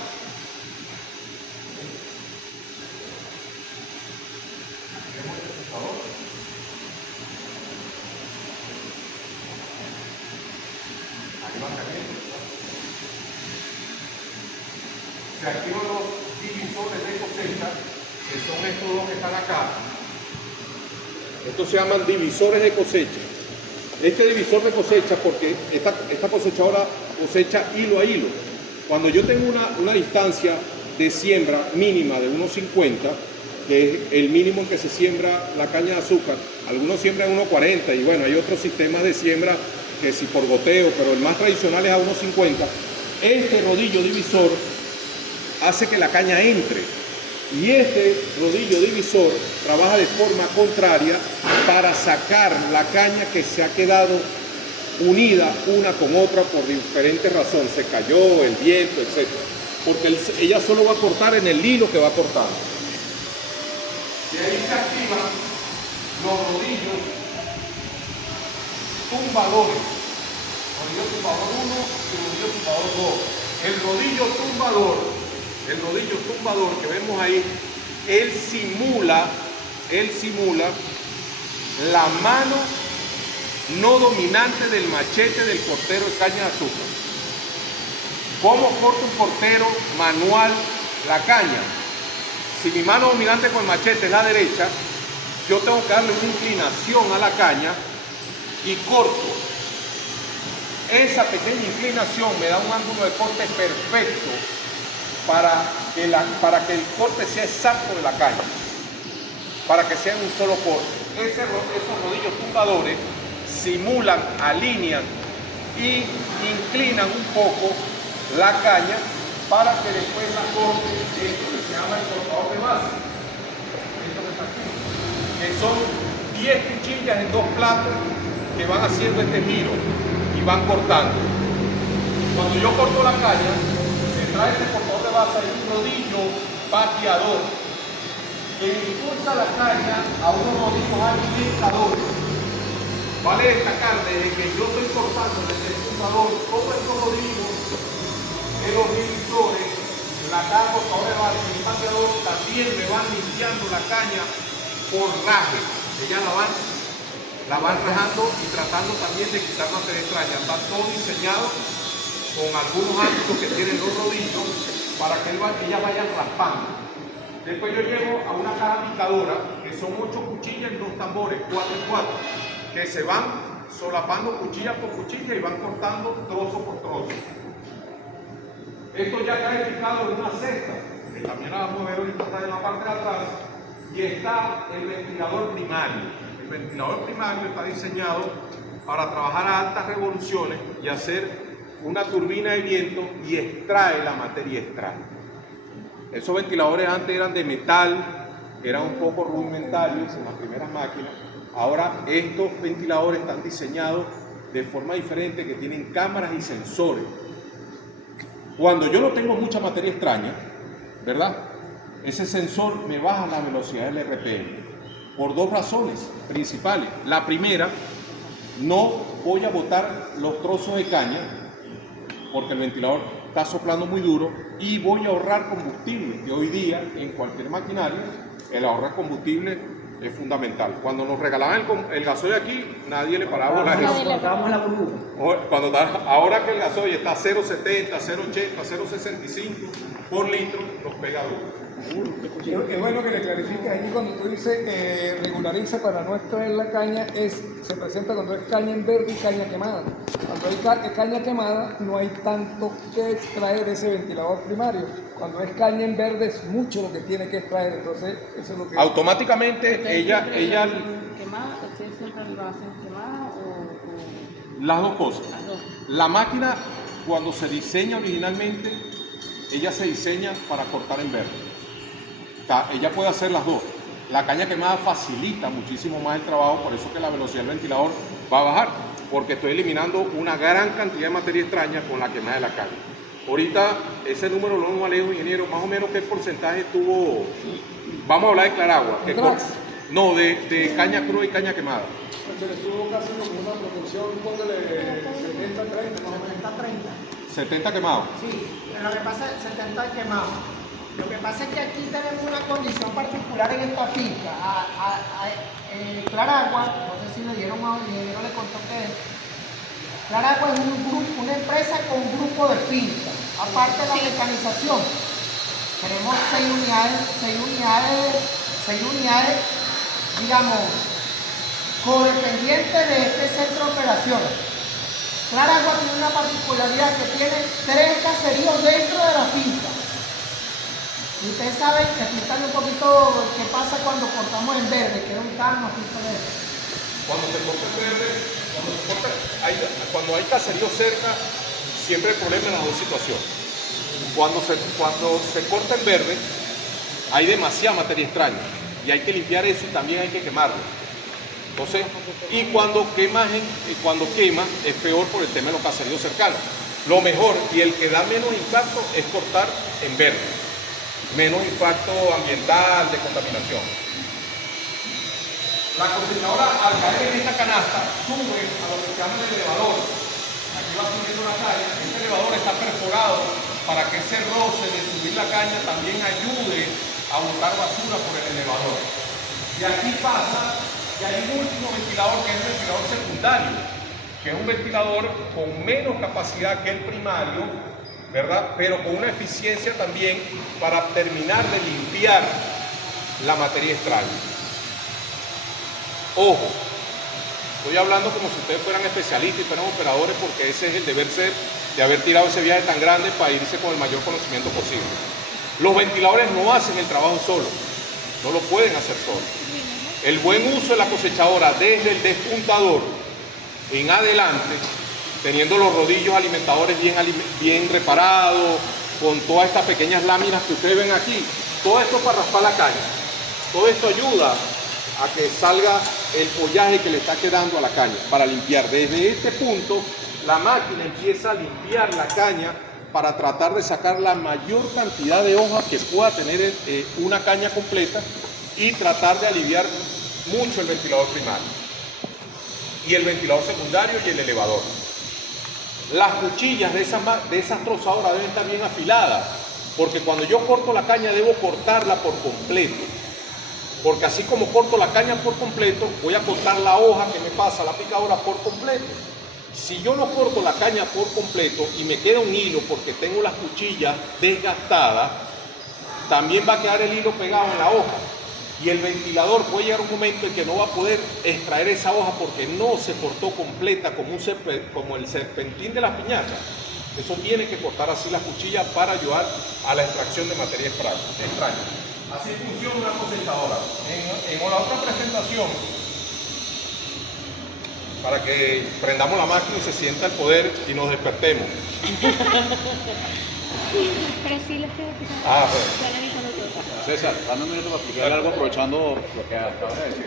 se activan los divisores de cosecha, que son estos dos que están acá. Estos se llaman divisores de cosecha. Este divisor de cosecha, porque esta cosechadora cosecha hilo a hilo. Cuando yo tengo una distancia de siembra mínima de 1,50, que es el mínimo en que se siembra la caña de azúcar, algunos siembran 1,40 y bueno, hay otros sistemas de siembra que si por goteo, pero el más tradicional es a 1,50. Este rodillo divisor hace que la caña entre y este rodillo divisor trabaja de forma contraria para sacar la caña que se ha quedado unida una con otra por diferentes razones, se cayó, el viento, etc. Porque ella solo va a cortar en el hilo que va cortando. De ahí se activan los rodillos tumbadores, rodillo tumbador 1 y rodillo tumbador 2. El rodillo tumbador que vemos ahí, él simula la mano no dominante del machete del cortero de caña de azúcar. ¿Cómo corta un cortero manual la caña? Si mi mano dominante con el machete es la derecha, yo tengo que darle una inclinación a la caña y corto. Esa pequeña inclinación me da un ángulo de corte perfecto para que el corte sea exacto de la caña, para que sea un solo corte. Esos rodillos tumbadores simulan, alinean y inclinan un poco la caña para que después la corte esto que se llama el cortador de base. Esto que está aquí, que son 10 cuchillas en 2 platos que van haciendo este giro y van cortando. Cuando yo corto la caña, detrás de este cortador de base hay un rodillo bateador que impulsa la caña a unos rodillos alimentadores. Vale destacar desde que yo estoy cortando desde el tumbador, todos estos rodillos de los divisores, la caja cortador de base y el bateador también me van limpiando la caña por raje. Ellas la van rajando y tratando también de quitar materia extraña. Está todo diseñado con algunos ámbitos que tienen los rodillos para que ellas vayan raspando. Después yo llego a una caja picadora, que son 8 cuchillas en 2 tambores, 4 y 4, que se van solapando cuchilla por cuchilla y van cortando trozo por trozo. Esto ya cae picado en una cesta, que también la vamos a ver ahorita, está en la parte de atrás, y está el ventilador primario. El ventilador primario está diseñado para trabajar a altas revoluciones y hacer una turbina de viento y extrae la materia extraña. Esos ventiladores antes eran de metal, eran un poco rudimentarios en las primeras máquinas. Ahora estos ventiladores están diseñados de forma diferente, que tienen cámaras y sensores. Cuando yo no tengo mucha materia extraña, ¿verdad? Ese sensor me baja la velocidad del RPM por 2 razones principales. La primera, no voy a botar los trozos de caña porque el ventilador está soplando muy duro, y voy a ahorrar combustible, que hoy día en cualquier maquinaria el ahorrar combustible es fundamental. Cuando nos regalaban el gasoil aquí, nadie le paraba bola a eso. Ahora que el gasoil está a 0,70, 0,80, 0,65 por litro, nos pega duro. Es bueno que le clarifiques allí cuando tú dices regulariza para no extraer la caña, se presenta cuando es caña en verde y caña quemada. Cuando hay caña quemada no hay tanto que extraer de ese ventilador primario. Cuando es caña en verde es mucho lo que tiene que extraer, entonces eso es lo que... Automáticamente ella ¿Quemada? ¿Ustedes siempre lo hacen quemada o...? Las dos cosas. La máquina, cuando se diseña originalmente, ella se diseña para cortar en verde. Ella puede hacer las dos. La caña quemada facilita muchísimo más el trabajo, por eso que la velocidad del ventilador va a bajar, porque estoy eliminando una gran cantidad de materia extraña con la quemada de la caña. Ahorita ese número lo hemos leído, ingeniero, más o menos qué porcentaje tuvo, vamos a hablar de Claragua, no, de caña cruda y caña quemada. Se le estuvo casi como una proporción, póngale 70-30, más o menos. 70-30. ¿70 quemados? Sí, pero lo que pasa es 70 quemados. Lo que pasa es que aquí tenemos una condición particular en esta finca. Claragua, no sé si le dieron a ingeniero, le contó que Claragua es una empresa con un grupo de fincas. Aparte de la mecanización, tenemos 6 unidades, digamos, codependientes de este centro de operaciones. Claragua tiene una particularidad que tiene 3 caseríos dentro de la finca. Y ustedes saben, explicarle un poquito qué pasa cuando cortamos en verde, que es un carno, de eso. Cuando se corta en verde, cuando hay caserío cerca, siempre hay problema en las dos situaciones. Cuando se corta en verde, hay demasiada materia extraña y hay que limpiar eso y también hay que quemarlo. Entonces, y cuando quema es peor por el tema de los caseríos cercanos. Lo mejor y el que da menos impacto es cortar en verde. Menos impacto ambiental, de contaminación. La cosechadora, al caer en esta canasta, sube a lo que se llama el elevador. Aquí va subiendo la caña. Este elevador está perforado para que ese roce de subir la caña también ayude a botar basura por el elevador. Y aquí pasa, y hay un último ventilador, que es el ventilador secundario, que es un ventilador con menos capacidad que el primario, ¿verdad? Pero con una eficiencia también para terminar de limpiar la materia extraña. Ojo, estoy hablando como si ustedes fueran especialistas y fueran operadores, porque ese es el deber ser de haber tirado ese viaje tan grande para irse con el mayor conocimiento posible. Los ventiladores no hacen el trabajo solo, no lo pueden hacer solo. El buen uso de la cosechadora desde el despuntador en adelante, teniendo los rodillos alimentadores bien reparados, con todas estas pequeñas láminas que ustedes ven aquí, todo esto para raspar la caña. Todo esto ayuda a que salga el follaje que le está quedando a la caña, para limpiar. Desde este punto, la máquina empieza a limpiar la caña para tratar de sacar la mayor cantidad de hojas que pueda tener una caña completa y tratar de aliviar mucho el ventilador primario y el ventilador secundario y el elevador. Las cuchillas de esas trozadoras deben estar bien afiladas, porque cuando yo corto la caña debo cortarla por completo, porque así como corto la caña por completo, voy a cortar la hoja que me pasa la picadora por completo. Si yo no corto la caña por completo y me queda un hilo porque tengo las cuchillas desgastadas, también va a quedar el hilo pegado en la hoja. Y el ventilador puede llegar un momento en que no va a poder extraer esa hoja porque no se cortó completa como el serpentín de la piñata. Eso tiene que cortar así la cuchilla para ayudar a la extracción de materia extraña. Así funciona una cosechadora. En la otra presentación, para que prendamos la máquina y se sienta el poder y nos despertemos. Pero sí lo estoy explicando. Bueno. César, dame un minuto para explicarle algo aprovechando lo que acabas de decir.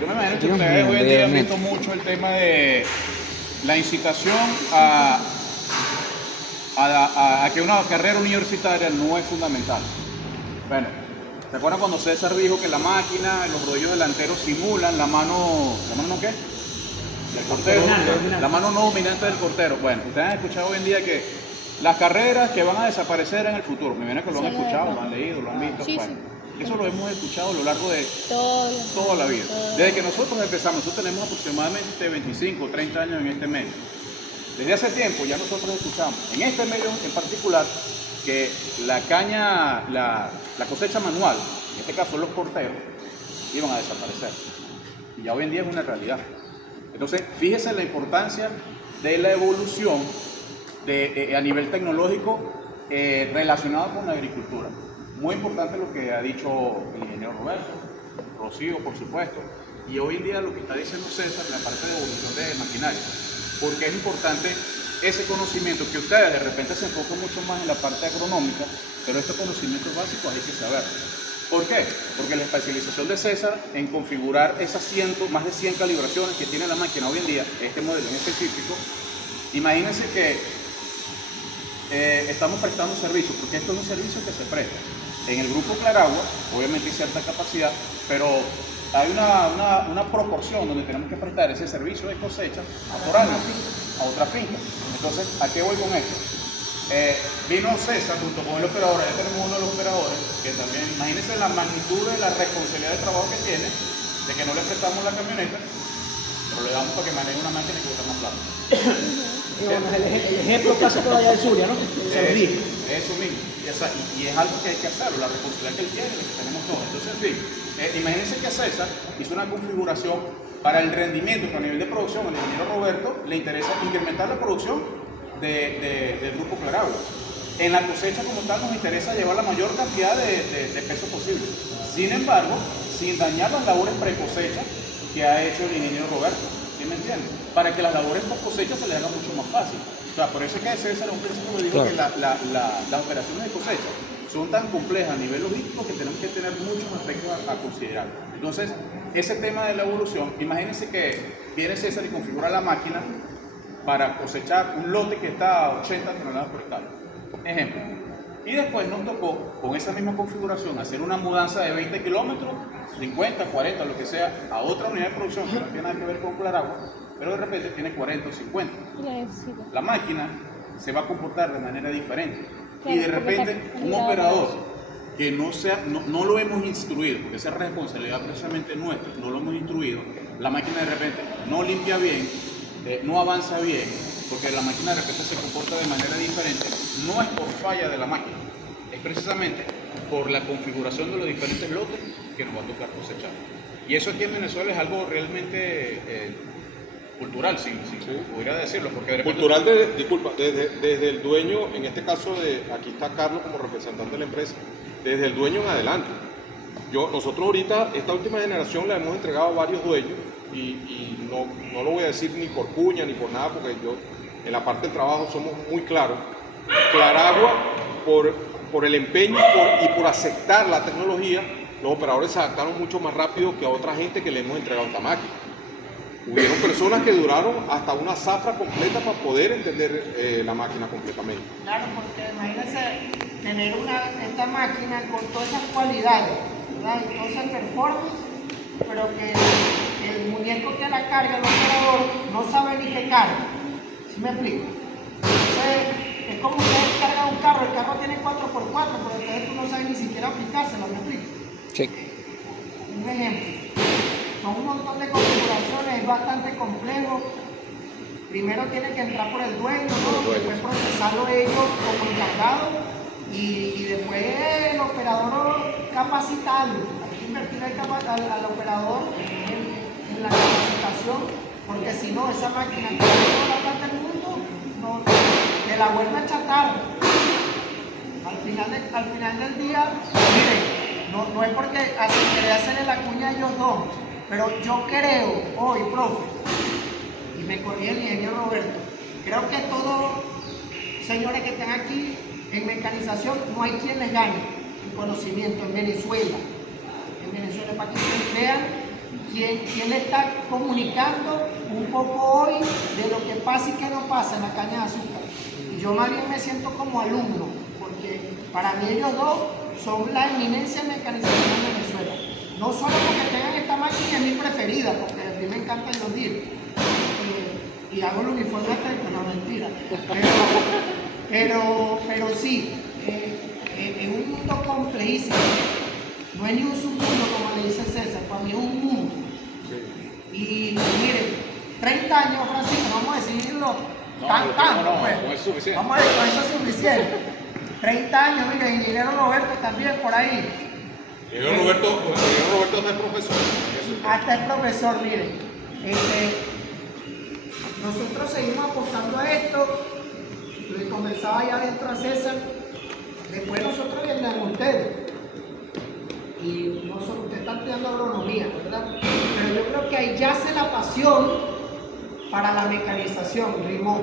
Yo me imagino que ustedes hoy en día han visto mucho el tema de la incitación a que una carrera universitaria no es fundamental. Bueno, ¿te acuerdas cuando César dijo que la máquina, los rodillos delanteros simulan la mano no qué? Del cortero, la mmano no dominante del cortero. Bueno, ustedes han escuchado hoy en día que las carreras que van a desaparecer en el futuro, me viene que lo han escuchado, lo han leído, lo han visto. Sí, bueno, eso lo hemos escuchado a lo largo de toda la vida. Desde que nosotros empezamos, nosotros tenemos aproximadamente 25 o 30 años en este medio. Desde hace tiempo ya nosotros escuchamos, en este medio en particular, que la caña, la cosecha manual, en este caso los corteros, iban a desaparecer. Y ya hoy en día es una realidad. Entonces, fíjese la importancia de la evolución a nivel tecnológico relacionado con la agricultura. Muy importante lo que ha dicho el ingeniero Roberto, Rocío, por supuesto, y hoy en día lo que está diciendo César, la parte de evolución de maquinaria, porque es importante ese conocimiento que ustedes de repente se enfocan mucho más en la parte agronómica, pero estos conocimientos básicos hay que saber. ¿Por qué? Porque la especialización de César en configurar esas más de 100 calibraciones que tiene la máquina hoy en día, este modelo en específico, imagínense que estamos prestando servicios, porque esto es un servicio que se presta. En el grupo Claragua, obviamente hay cierta capacidad, pero hay una proporción donde tenemos que prestar ese servicio de cosecha a otra finca. Entonces, ¿a qué voy con esto? Vino César junto con el operador, ya tenemos uno de los operadores, que también, imagínense la magnitud de la responsabilidad de trabajo que tiene, de que no le prestamos la camioneta, pero le damos para que maneje una máquina y que bote más plata. El ejemplo clásico de allá de Zulia, ¿no? Eso mismo. Y es algo que hay que hacerlo, la responsabilidad que él tiene, que tenemos todos. Entonces, en fin, imagínense que César hizo una configuración para el rendimiento, que a nivel de producción, al ingeniero Roberto le interesa incrementar la producción del grupo Claragua. En la cosecha como tal nos interesa llevar la mayor cantidad de peso posible. Sin embargo, sin dañar las labores pre-cosecha que ha hecho el ingeniero Roberto. ¿Sí me entienden? Para que las labores post-cosecha se les haga mucho más fácil. O sea, por eso es que César un principio me dijo que las operaciones de cosecha son tan complejas a nivel logístico que tenemos que tener muchos aspectos a considerar. Entonces, ese tema de la evolución, imagínense que viene César y configura la máquina para cosechar un lote que está a 80 toneladas por hectárea. Ejemplo. Y después nos tocó, con esa misma configuración, hacer una mudanza de 20 kilómetros, 50, 40, lo que sea, a otra unidad de producción que no tiene nada que ver con Claragua, pero de repente tiene 40 o 50. La máquina se va a comportar de manera diferente. Y de repente, un operador que no lo hemos instruido, porque esa es responsabilidad precisamente nuestra, no lo hemos instruido, la máquina de repente no limpia bien, no avanza bien, porque la máquina de repente se comporta de manera diferente, no es por falla de la máquina, es precisamente por la configuración de los diferentes lotes que nos va a tocar cosechar. Y eso aquí en Venezuela es algo realmente cultural, si pudiera decirlo. Porque de repente cultural, desde el dueño, en este caso, aquí está Carlos como representante de la empresa, desde el dueño en adelante. Nosotros ahorita, esta última generación la hemos entregado a varios dueños y no lo voy a decir ni por cuña ni por nada, porque yo en la parte del trabajo somos muy claros. Claragua, por el empeño y por aceptar la tecnología, los operadores se adaptaron mucho más rápido que a otra gente que le hemos entregado esta máquina. Hubieron personas que duraron hasta una zafra completa para poder entender la máquina completamente. Claro, porque imagínense tener esta máquina con todas esas cualidades, ¿verdad? Y todo ese performance, pero que el muñeco que la carga, el operador, no sabe ni qué carga. ¿Sí me explico? Entonces, es como ustedes cargan un carro, el carro tiene 4x4, pero entonces tú no sabes ni siquiera aplicárselo, ¿me explico? Sí. Un ejemplo. Son un montón de configuraciones, es bastante complejo. primero tienen que entrar por el dueño, ¿no? Después procesarlo ellos como encargados y después el operador capacitarlo. Hay que invertir al operador en la capacitación, porque si no, esa máquina que tiene toda la plata del mundo, no, te la vuelve a chatar. Al final del día, miren, no es porque quería hacerle la cuña a ellos dos, pero yo creo hoy, profe, y me corrí el ingeniero Roberto, creo que todos, señores que están aquí en mecanización, no hay quien les gane en conocimiento en Venezuela. En Venezuela, para que ustedes vean quién le está comunicando un poco hoy de lo que pasa y que no pasa en la caña de azúcar. Y yo más bien me siento como alumno, porque para mí ellos dos son la eminencia en mecanización en Venezuela. No solo porque tengan esta máquina, es mi preferida, porque a mí me encanta el John Deere. Y hago el uniforme hasta el no, mentira. Pero sí, es un mundo complejísimo. No es ni un submundo, como le dice César, para mí es un mundo. Y miren, 30 años, Francisco, vamos a decirlo pues. Vamos a decir, con eso es suficiente. 30 años, mire, ingeniero Roberto también por ahí. Ingeniero Roberto no es profesor. Hasta el profesor, miren. Nosotros seguimos apostando a esto. Le conversaba allá adentro a César. Después nosotros vendrán ustedes. Y no solo ustedes están estudiando agronomía, ¿verdad? Pero yo creo que ahí yace la pasión para la mecanización, Rimón.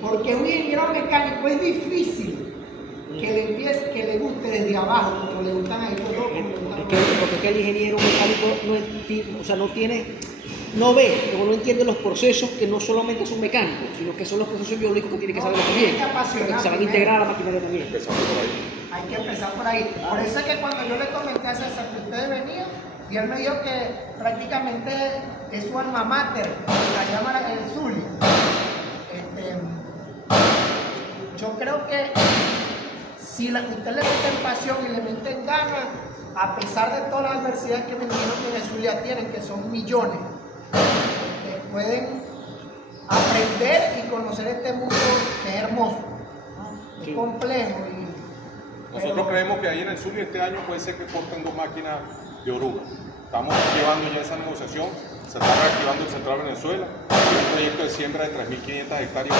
Porque un ingeniero mecánico es difícil que le guste desde abajo, como le gustan a ellos dos. Porque el ingeniero mecánico no ve o no entiende los procesos que no solamente son mecánicos, sino que son los procesos biológicos que tiene que saber también. Que se van a integrar a la maquinaria también. Hay que empezar por ahí. Por eso es que cuando yo le comenté a César que ustedes venían, y él me dijo que prácticamente es su alma mater, la llama el Zulia. Yo creo que si usted le meten pasión y le meten ganas, a pesar de todas las adversidades que me imagino que en el Zulia tienen, que son millones, pueden aprender y conocer este mundo que es hermoso, ¿no? Es complejo. Nosotros creemos que ahí en el sur este año puede ser que corten 2 máquinas de oruga. Estamos llevando ya esa negociación, se está reactivando el Central Venezuela, un proyecto de siembra de 3.500 hectáreas.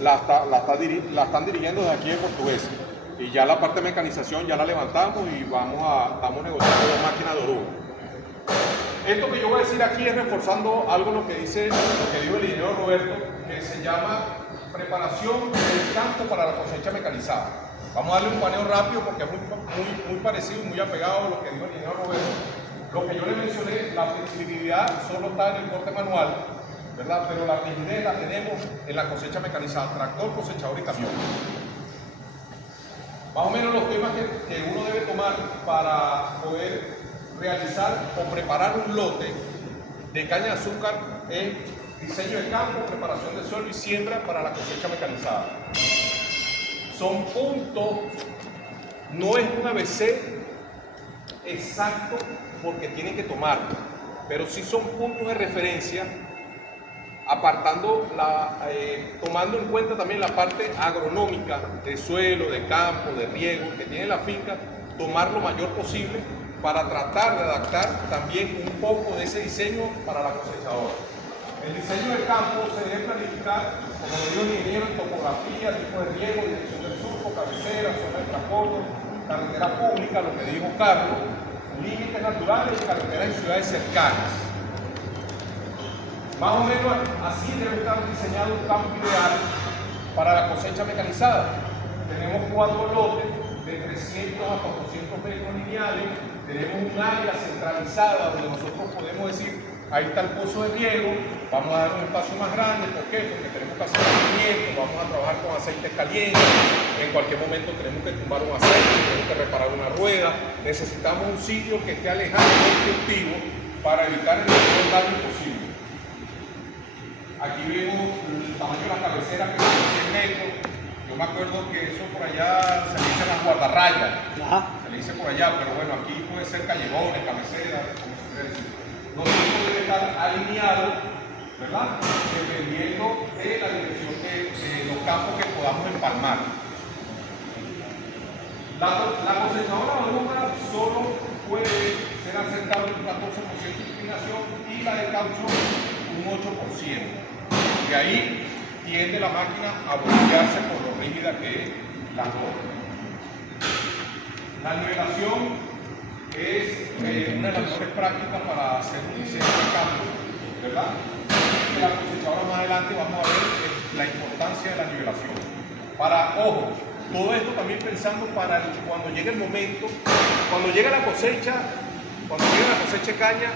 La están dirigiendo desde aquí en Portuguesa. Y ya la parte de mecanización ya la levantamos y estamos negociando 2 máquinas de oruga. Esto que yo voy a decir aquí es reforzando algo lo que dijo el ingeniero Roberto, que se llama preparación del campo para la cosecha mecanizada. Vamos a darle un paneo rápido porque es muy parecido, muy apegado a lo que dijo el ingeniero Roberto. Lo que yo le mencioné, la flexibilidad solo está en el corte manual, ¿verdad? Pero la rigidez la tenemos en la cosecha mecanizada, tractor, cosechador y camión. Más o menos los temas que uno debe tomar para poder realizar o preparar un lote de caña de azúcar es diseño de campo, preparación de suelo y siembra para la cosecha mecanizada. Son puntos, no es un ABC exacto porque tienen que tomarlo, pero sí son puntos de referencia, tomando en cuenta también la parte agronómica de suelo, de campo, de riego que tiene la finca, tomar lo mayor posible para tratar de adaptar también un poco de ese diseño para la cosechadora. El diseño del campo se debe planificar, como lo dijo el ingeniero, en topografía, tipo de riego, dirección del surco, cabecera, zona de transporte, carretera pública, lo que dijo Carlos, límites naturales y carreteras en ciudades cercanas. Más o menos así debe estar diseñado un campo ideal para la cosecha mecanizada. Tenemos 4 lotes de 300 a 400 metros lineales, tenemos un área centralizada donde nosotros podemos decir, ahí está el pozo de riego, vamos a dar un espacio más grande, ¿por qué? Porque tenemos que hacer movimiento, vamos a trabajar con aceites calientes, en cualquier momento tenemos que tumbar un aceite, tenemos que reparar una rueda, necesitamos un sitio que esté alejado del cultivo para evitar el mayor daño posible. Aquí vemos el tamaño de la cabecera, que es 100 metros. Yo me acuerdo que eso por allá se le dice las guardarrayas, se le dice por allá, pero bueno, aquí puede ser callejones, cabeceras, como se quiere decir. Nosotros debe estar alineado ¿verdad? Dependiendo de la dirección de los campos que podamos empalmar. La cosechadora madura solo puede ser aceptable un 14% de inclinación y la de caucho un 8%. De ahí tiende la máquina a voltearse por lo rígida que es la torre. La nivelación es una de las mejores prácticas para hacer un diseño de campo, ¿verdad? En la cosechadora más adelante vamos a ver la importancia de la nivelación. Ojo, todo esto también pensando para cuando llegue el momento, cuando llegue la cosecha de caña,